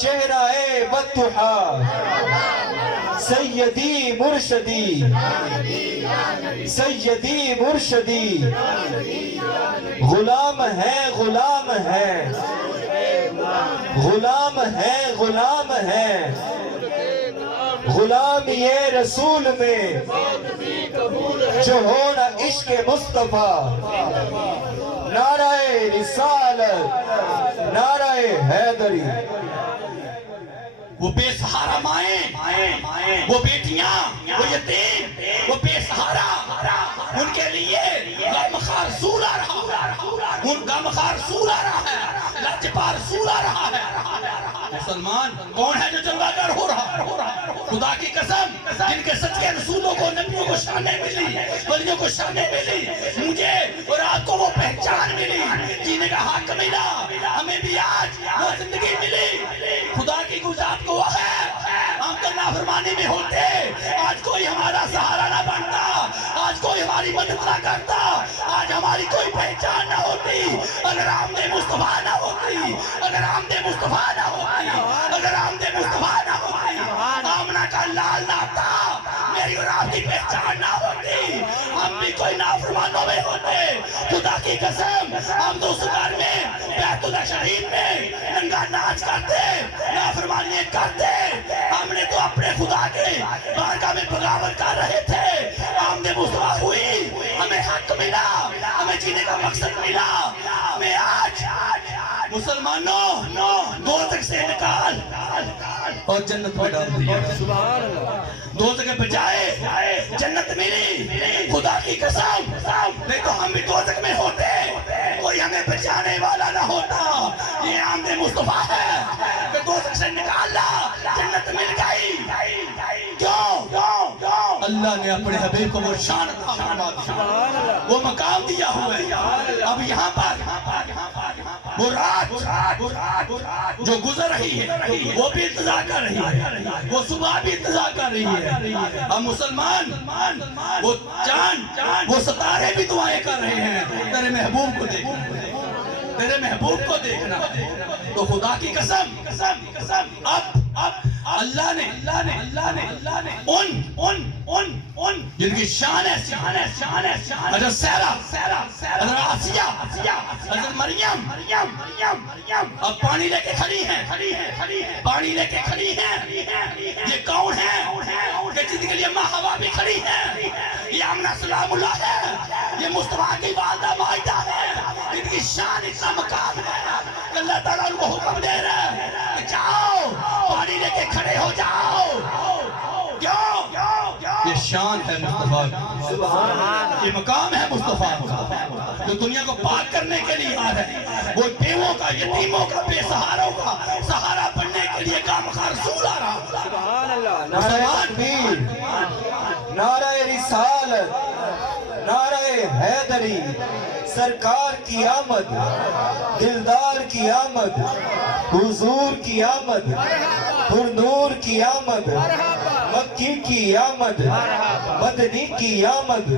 چہرہ بددحا، سیدی مرشدی، سیدی مرشدی، غلام ہے غلام ہے، غلام ہے غلام ہے، غلام یہ رسول میں جو ہونا عشق مصطفیٰ، نعرہ رسالت، نعرہ حیدری۔ وہ بے سہارا مائیں، وہ بیٹیاں، وہ یتیم، وہ بے سہارا، ان کے لیے غمخوار رسول آ رہا ہے، ان غمخوار رسول آ رہا ہے، لاجپار رسول آ رہا ہے۔ مسلمان کون ہے جو جلوہ گر ہو رہا ہے؟ خدا کی قسم، جن کے سچے رسولوں کو، نبیوں کو شانیں ملی، ولیوں کو شانیں ملی، مجھے اور آپ کو وہ پہچان ملی، جینے کا حق ملا، ہمیں بھی آج وہ زندگی ملی۔ خدا کی گزار کو ہے، ہم تو نافرمانی میں ہوتے، آج کوئی ہمارا سہارا نہ بنتا، آج کوئی ہماری مدد نہ کرتا، آج ہماری کوئی پہچان نہ ہوتی، اگر آمد مصطفیٰ نہ ہوتی، اگر آمد مصطفیٰ نہ ہوتی، اگر آمد مصطفیٰ نہ ہوتی، آمنہ کا لال نہ تھا، میری اور آپ کی پہچان نہ ہوتی، ہم بھی کوئی نافرمانوں میں ہوتے۔ خدا کی قسم، ہم تو اس گھر میں بیت اللہ شریف میں ننگا ناچ کرتے، نافرمانی کرتے، ہم نے تو اپنے خدا کے بارگاہ میں بغاوت کر رہے تھے۔ آمد مصطفیٰ ہوئی، ہمیں حق ملا، ہمیں جینے کا مقصد ملا، ہمیں آج مسلمانوں دوزخ سے نکال اور جنت میں ڈال دیا سبحان اللہ دوزخ کے بجائے جنت ملی خدا کی قسم نہیں تو ہم بھی دوزخ میں ہوتے کوئی ہمیں بچانے والا نہ ہوتا یہ آمد مصطفیٰ ہے کہ دوزخ سے نکالا جنت مل گئی کیوں اللہ نے اپنے حبیب کو وہ شان عطا فرما دی وہ مقام دیا ہوا ہے اب یہاں پر وہ رات جو گزر رہی ہے وہ بھی انتظار کر رہی ہے وہ صبح بھی انتظار کر رہی ہے اب مسلمان وہ چاند وہ ستارے بھی دعائیں کر رہے ہیں تیرے محبوب کو دیکھنا تیرے محبوب کو دیکھنا تو خدا کی قسم اب اللہ نے ان جن کی شان ہے حضرت سیرہ حضرت آسیہ حضرت مریم اب پانی لے کے کھڑی ہیں پانی لے کے کھڑی ہیں یہ کون ہے کہ جن کے لیے ماں ہوا بھی کھڑی ہے یہ آمنہ سلام اللہ ہے یہ مصطفیٰ کی والدہ مائدہ ہے ان کی شان اتنا مقام ہے کہ اللہ تعالیٰ ان کو حکم دے رہا ہے کہ جاؤ پانی لے کے کھڑے ہو جاؤ یہ شان ہے مصطفیٰ کی یہ مقام ہے مصطفیٰ کا جو دنیا کو پاک کرنے کے لیے آ رہے ہیں وہ بیووں کا یتیموں کا بے سہاروں کا سہارا بننے کے لیے کامخوار رسول آ رہا سبحان اللہ نعرہ تکبیر نعرہ رسالت نعرہ حیدری سرکار کی آمد دلدار کی آمد حضور کی آمد پر نور کی آمد مکی کی آمد مدنی کی آمد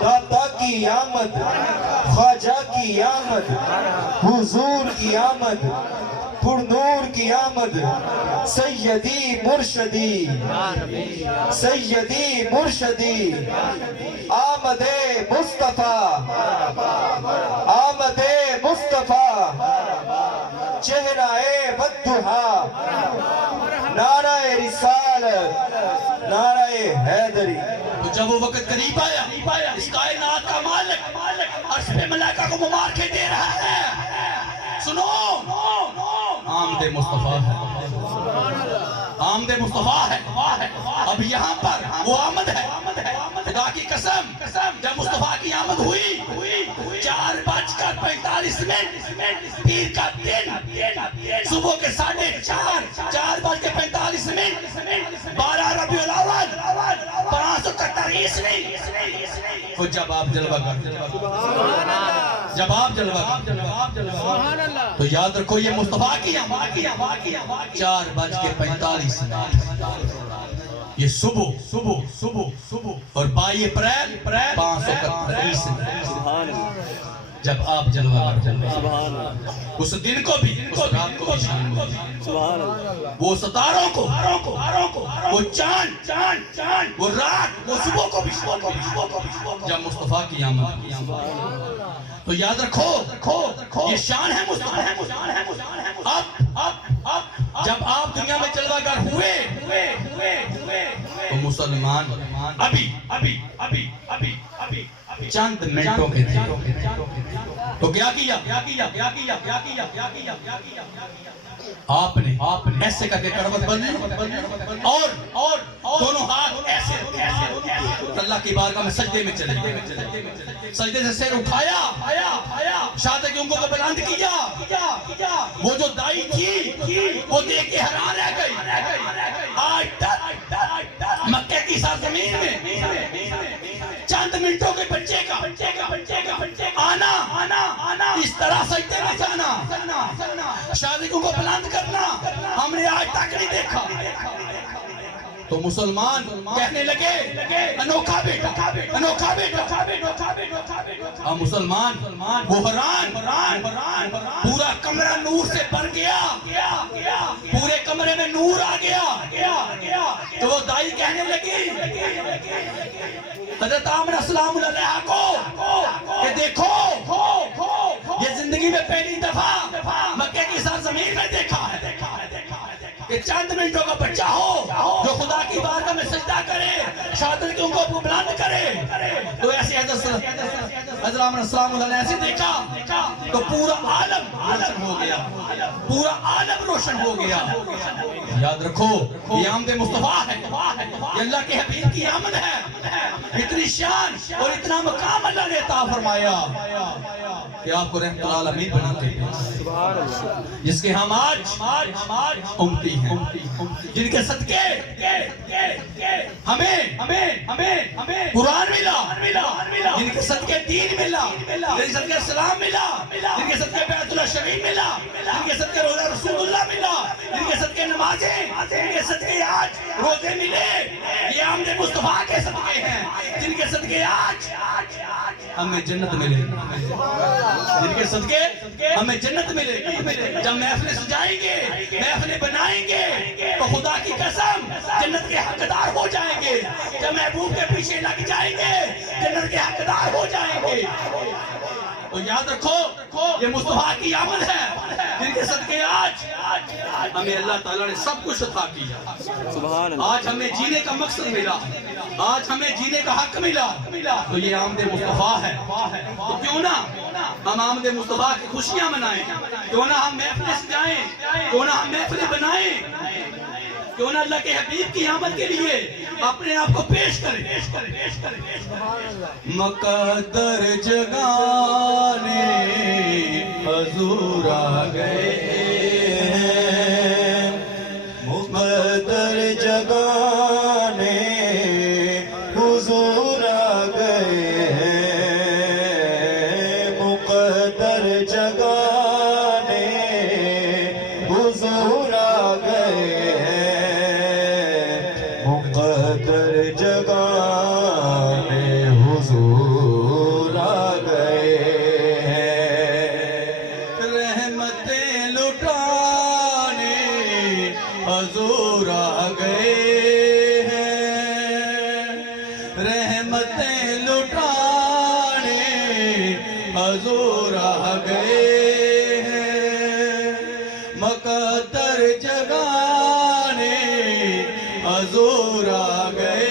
داتا کی آمد خواجہ کی آمد حضور کی آمد پر نور کی آمد سیدی مرشدی سیدی مرشدی آمد مصطفیٰ آمد مصطفیٰ چہرہ بدھا نعرہ رسالت نعرہ حیدری تو جب وہ وقت قریب آیا اس کائنات کا مالک عرش پہ ملائکہ کو مبارکیں دے رہا ہے سنو آمد مصطفیٰ ہے آمد مصطفیٰ ہے اب یہاں پر وہ آمد ہے خدا کی قسم جب مصطفیٰ کی آمد ہوئی 4:45 پیر کا دن صبح کے 4:45 12 ربیع الاول 571 تو جب آپ جلوہ کر جب آپ جلوہ کر تو یاد رکھو یہ مصطفیٰ کی آمد 4:45 یہ صبح اور 22 اپریل 531 جب آپ جلوہ اس دن کو بھی اس رات کو بھی وہ ستاروں کو وہ چاند وہ رات وہ صبح کو بھی جب مصطفیٰ کی آمد تو یاد رکھو یہ شان ہے مصطفیٰ اب جب آپ دنیا میں جلوہ گر ہوئے تو مسلمان ابھی چند منٹوں کے تھے تو کیا کیا آپ نے ایسے کر کے کروٹ بدلی اور دونوں ہاتھ ایسے اللہ کی بارگاہ میں سجدے میں چلے سجدے سے سیر اٹھایا شہادت کی انگوں کو بلند کیا وہ جو دائی تھی وہ دیکھ کے حیران رہ گئی آج تک مکے کی سرزمین میں چند منٹوں کے بچے کا آنا اس طرح سجدے میں چلنا شہادت کو بلند کرنا ہم نے آج تک نہیں دیکھا تو مسلمان کہنے لگے انوکھا بیٹا اور مسلمان وہ حیران پورا کمرہ نور سے بھر گیا پورے کمرے میں نور آ گیا تو وہ دائی کہنے لگی حضرت آمنہ سلام اللہ کو کہ دیکھو یہ زندگی میں پہلی دفعہ مکے کی سرزمین میں دیکھا ہے کہ کہ چند منٹوں کا بچہ ہو جو خدا کی بارگاہ میں سجدہ کرے، شہادت کی انگوں کو بلند کرے، تو ایسے حضرت عامر السلام علیہ ایسے دیکھا تو پورا عالم روشن ہو گیا، پورا عالم روشن ہو گیا۔ یاد رکھو یہ آمد مصطفیٰ ہے، یہ اللہ کے حبیب کی آمد ہے۔ اتنی شان اور اتنا مقام اللہ نے عطا فرمایا کہ آپ کو رحمت العالمین بناتے ہیں، جس کے ہم آج امتی ہیں، جن کے صدقے ہمیں قرآن ملا، جن کے صدقے دین ملا، جن کے صدقے اسلام ملا، جن کے صدقے بیت اللہ شریف ملا، جن کے صدقے روزہ رسول اللہ ملا، جن کے صدقے نمازیں، جن کے صدقے آج روزے ملے، یہ آمد مصطفیٰ کے صدقے ہیں، جن کے صدقے آج ہمیں جنت ملے گی، جن کے صدقے ہمیں جنت ملے گی۔ جب محفلیں سجائیں گے، محفلیں بنائیں گے تو خدا کی قسم جنت کے حقدار ہو جائیں گے۔ جب محبوب کے پیچھے لگ جائیں گے جنت کے حقدار ہو جائیں گے۔ تو یاد رکھو یہ مصطفیٰ کی آمد ہے، جن کے صدقے آج ہمیں اللہ تعالیٰ نے سب کچھ عطا کیا۔ سبحان اللہ۔ آج ہمیں جینے کا مقصد ملا، آج ہمیں جینے کا حق ملا، تو یہ آمد مصطفیٰ ہے۔ تو کیوں نہ ہم آمد مصطفیٰ کی خوشیاں منائیں، کیوں نہ ہم محفلیں سجائیں، کیوں نہ ہم محفلیں بنائیں، کیوں نہ اللہ کے حبیب کی آمد کے لیے اپنے آپ کو پیش کریں۔ مقدر جگانے حضور آ گئے، مقدر جگانے حضور آ گئے ہیں، مقدر جگانے حضور آ گئے ہیں، مقدر جگانے حضور آ گئے ہیں، رحمتیں لٹانے حضور آ گئے ہیں، رحمتیں لٹانے حضور آ گئے ہیں، مقدر جگانے حضور آ گئے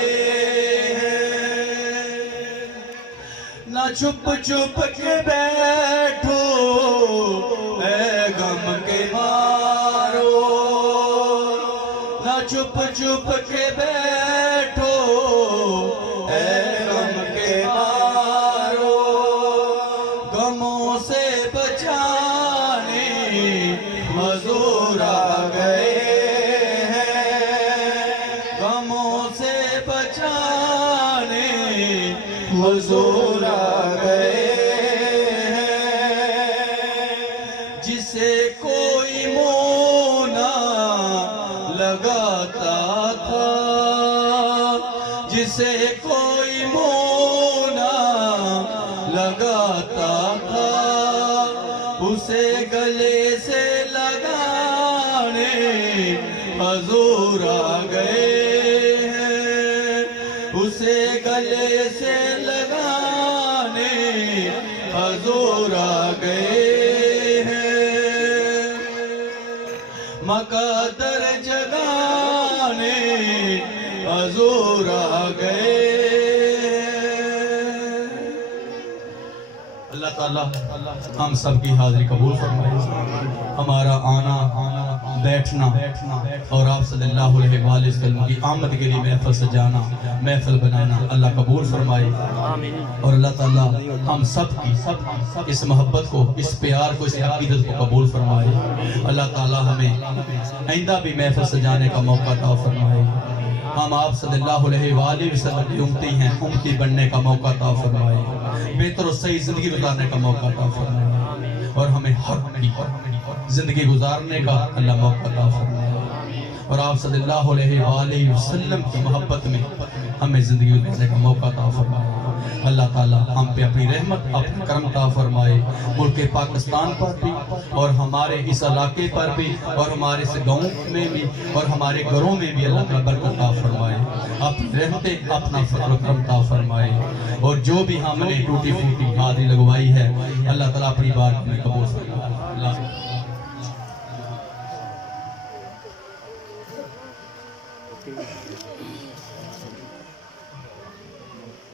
ہیں۔ نہ چھپ چھپ کے بیٹھو اے غم کے مارو، نہ چھپ چھپ کے بیٹھو اے غم کے مارو، غموں سے بچانے حضور آ گئے ہیں، غموں سے بچانے حضور آ گئے ہیں، جسے کوئی منہ نہ لگاتا تھا، جسے کوئی منہ نہ لگاتا تھا، اسے گلے سے لگانے حضور آ گئے ہیں، اسے گلے سے لگانے حضور آ گئے ہیں، مقدر جگانے حضور آ گئے۔ اللہ تعالیٰ ہم سب کی حاضری قبول فرمائے، ہمارا آنا بیٹھنا اور آپ صلی اللہ علیہ وآلہ وسلم کی آمد کے لیے محفل سجانا، محفل بنانا اللہ قبول فرمائے، اور اللہ تعالیٰ ہم سب کی اس محبت کو، اس پیار کو، اس عقیدت کو قبول فرمائے۔ اللہ تعالیٰ ہمیں آئندہ بھی محفل سجانے کا موقع عطا فرمائے، ہم آپ صلی اللہ علیہ وآلہ وسلم کی امتی ہیں، امتی بننے کا موقع عطا فرمائے، بہتر و صحیح زندگی گزارنے کا موقع عطا فرمائے، اور ہمیں حق کی زندگی گزارنے کا اللہ موقع عطا فرمائے، اور آپ صلی اللہ علیہ وآلہ وسلم کی محبت میں ہمیں زندگی گزارنے کا موقع عطا فرمائے۔ اللہ تعالیٰ ہم پہ اپنی رحمت، اپنا کرم عطا فرمائے، ملک پاکستان پر بھی اور ہمارے اس علاقے پر بھی اور ہمارے اس گاؤں میں بھی اور ہمارے گھروں میں بھی اللہ تعالیٰ برکت عطا فرمائے، اپنی رحمتیں، اپنا فضل و کرم عطا فرمائے، اور جو بھی ہم نے ٹوٹی پھوٹی حاضری لگوائی ہے اللہ تعالیٰ اپنی بات میں قبول فرمائے۔ اللہ ٹھیک ہے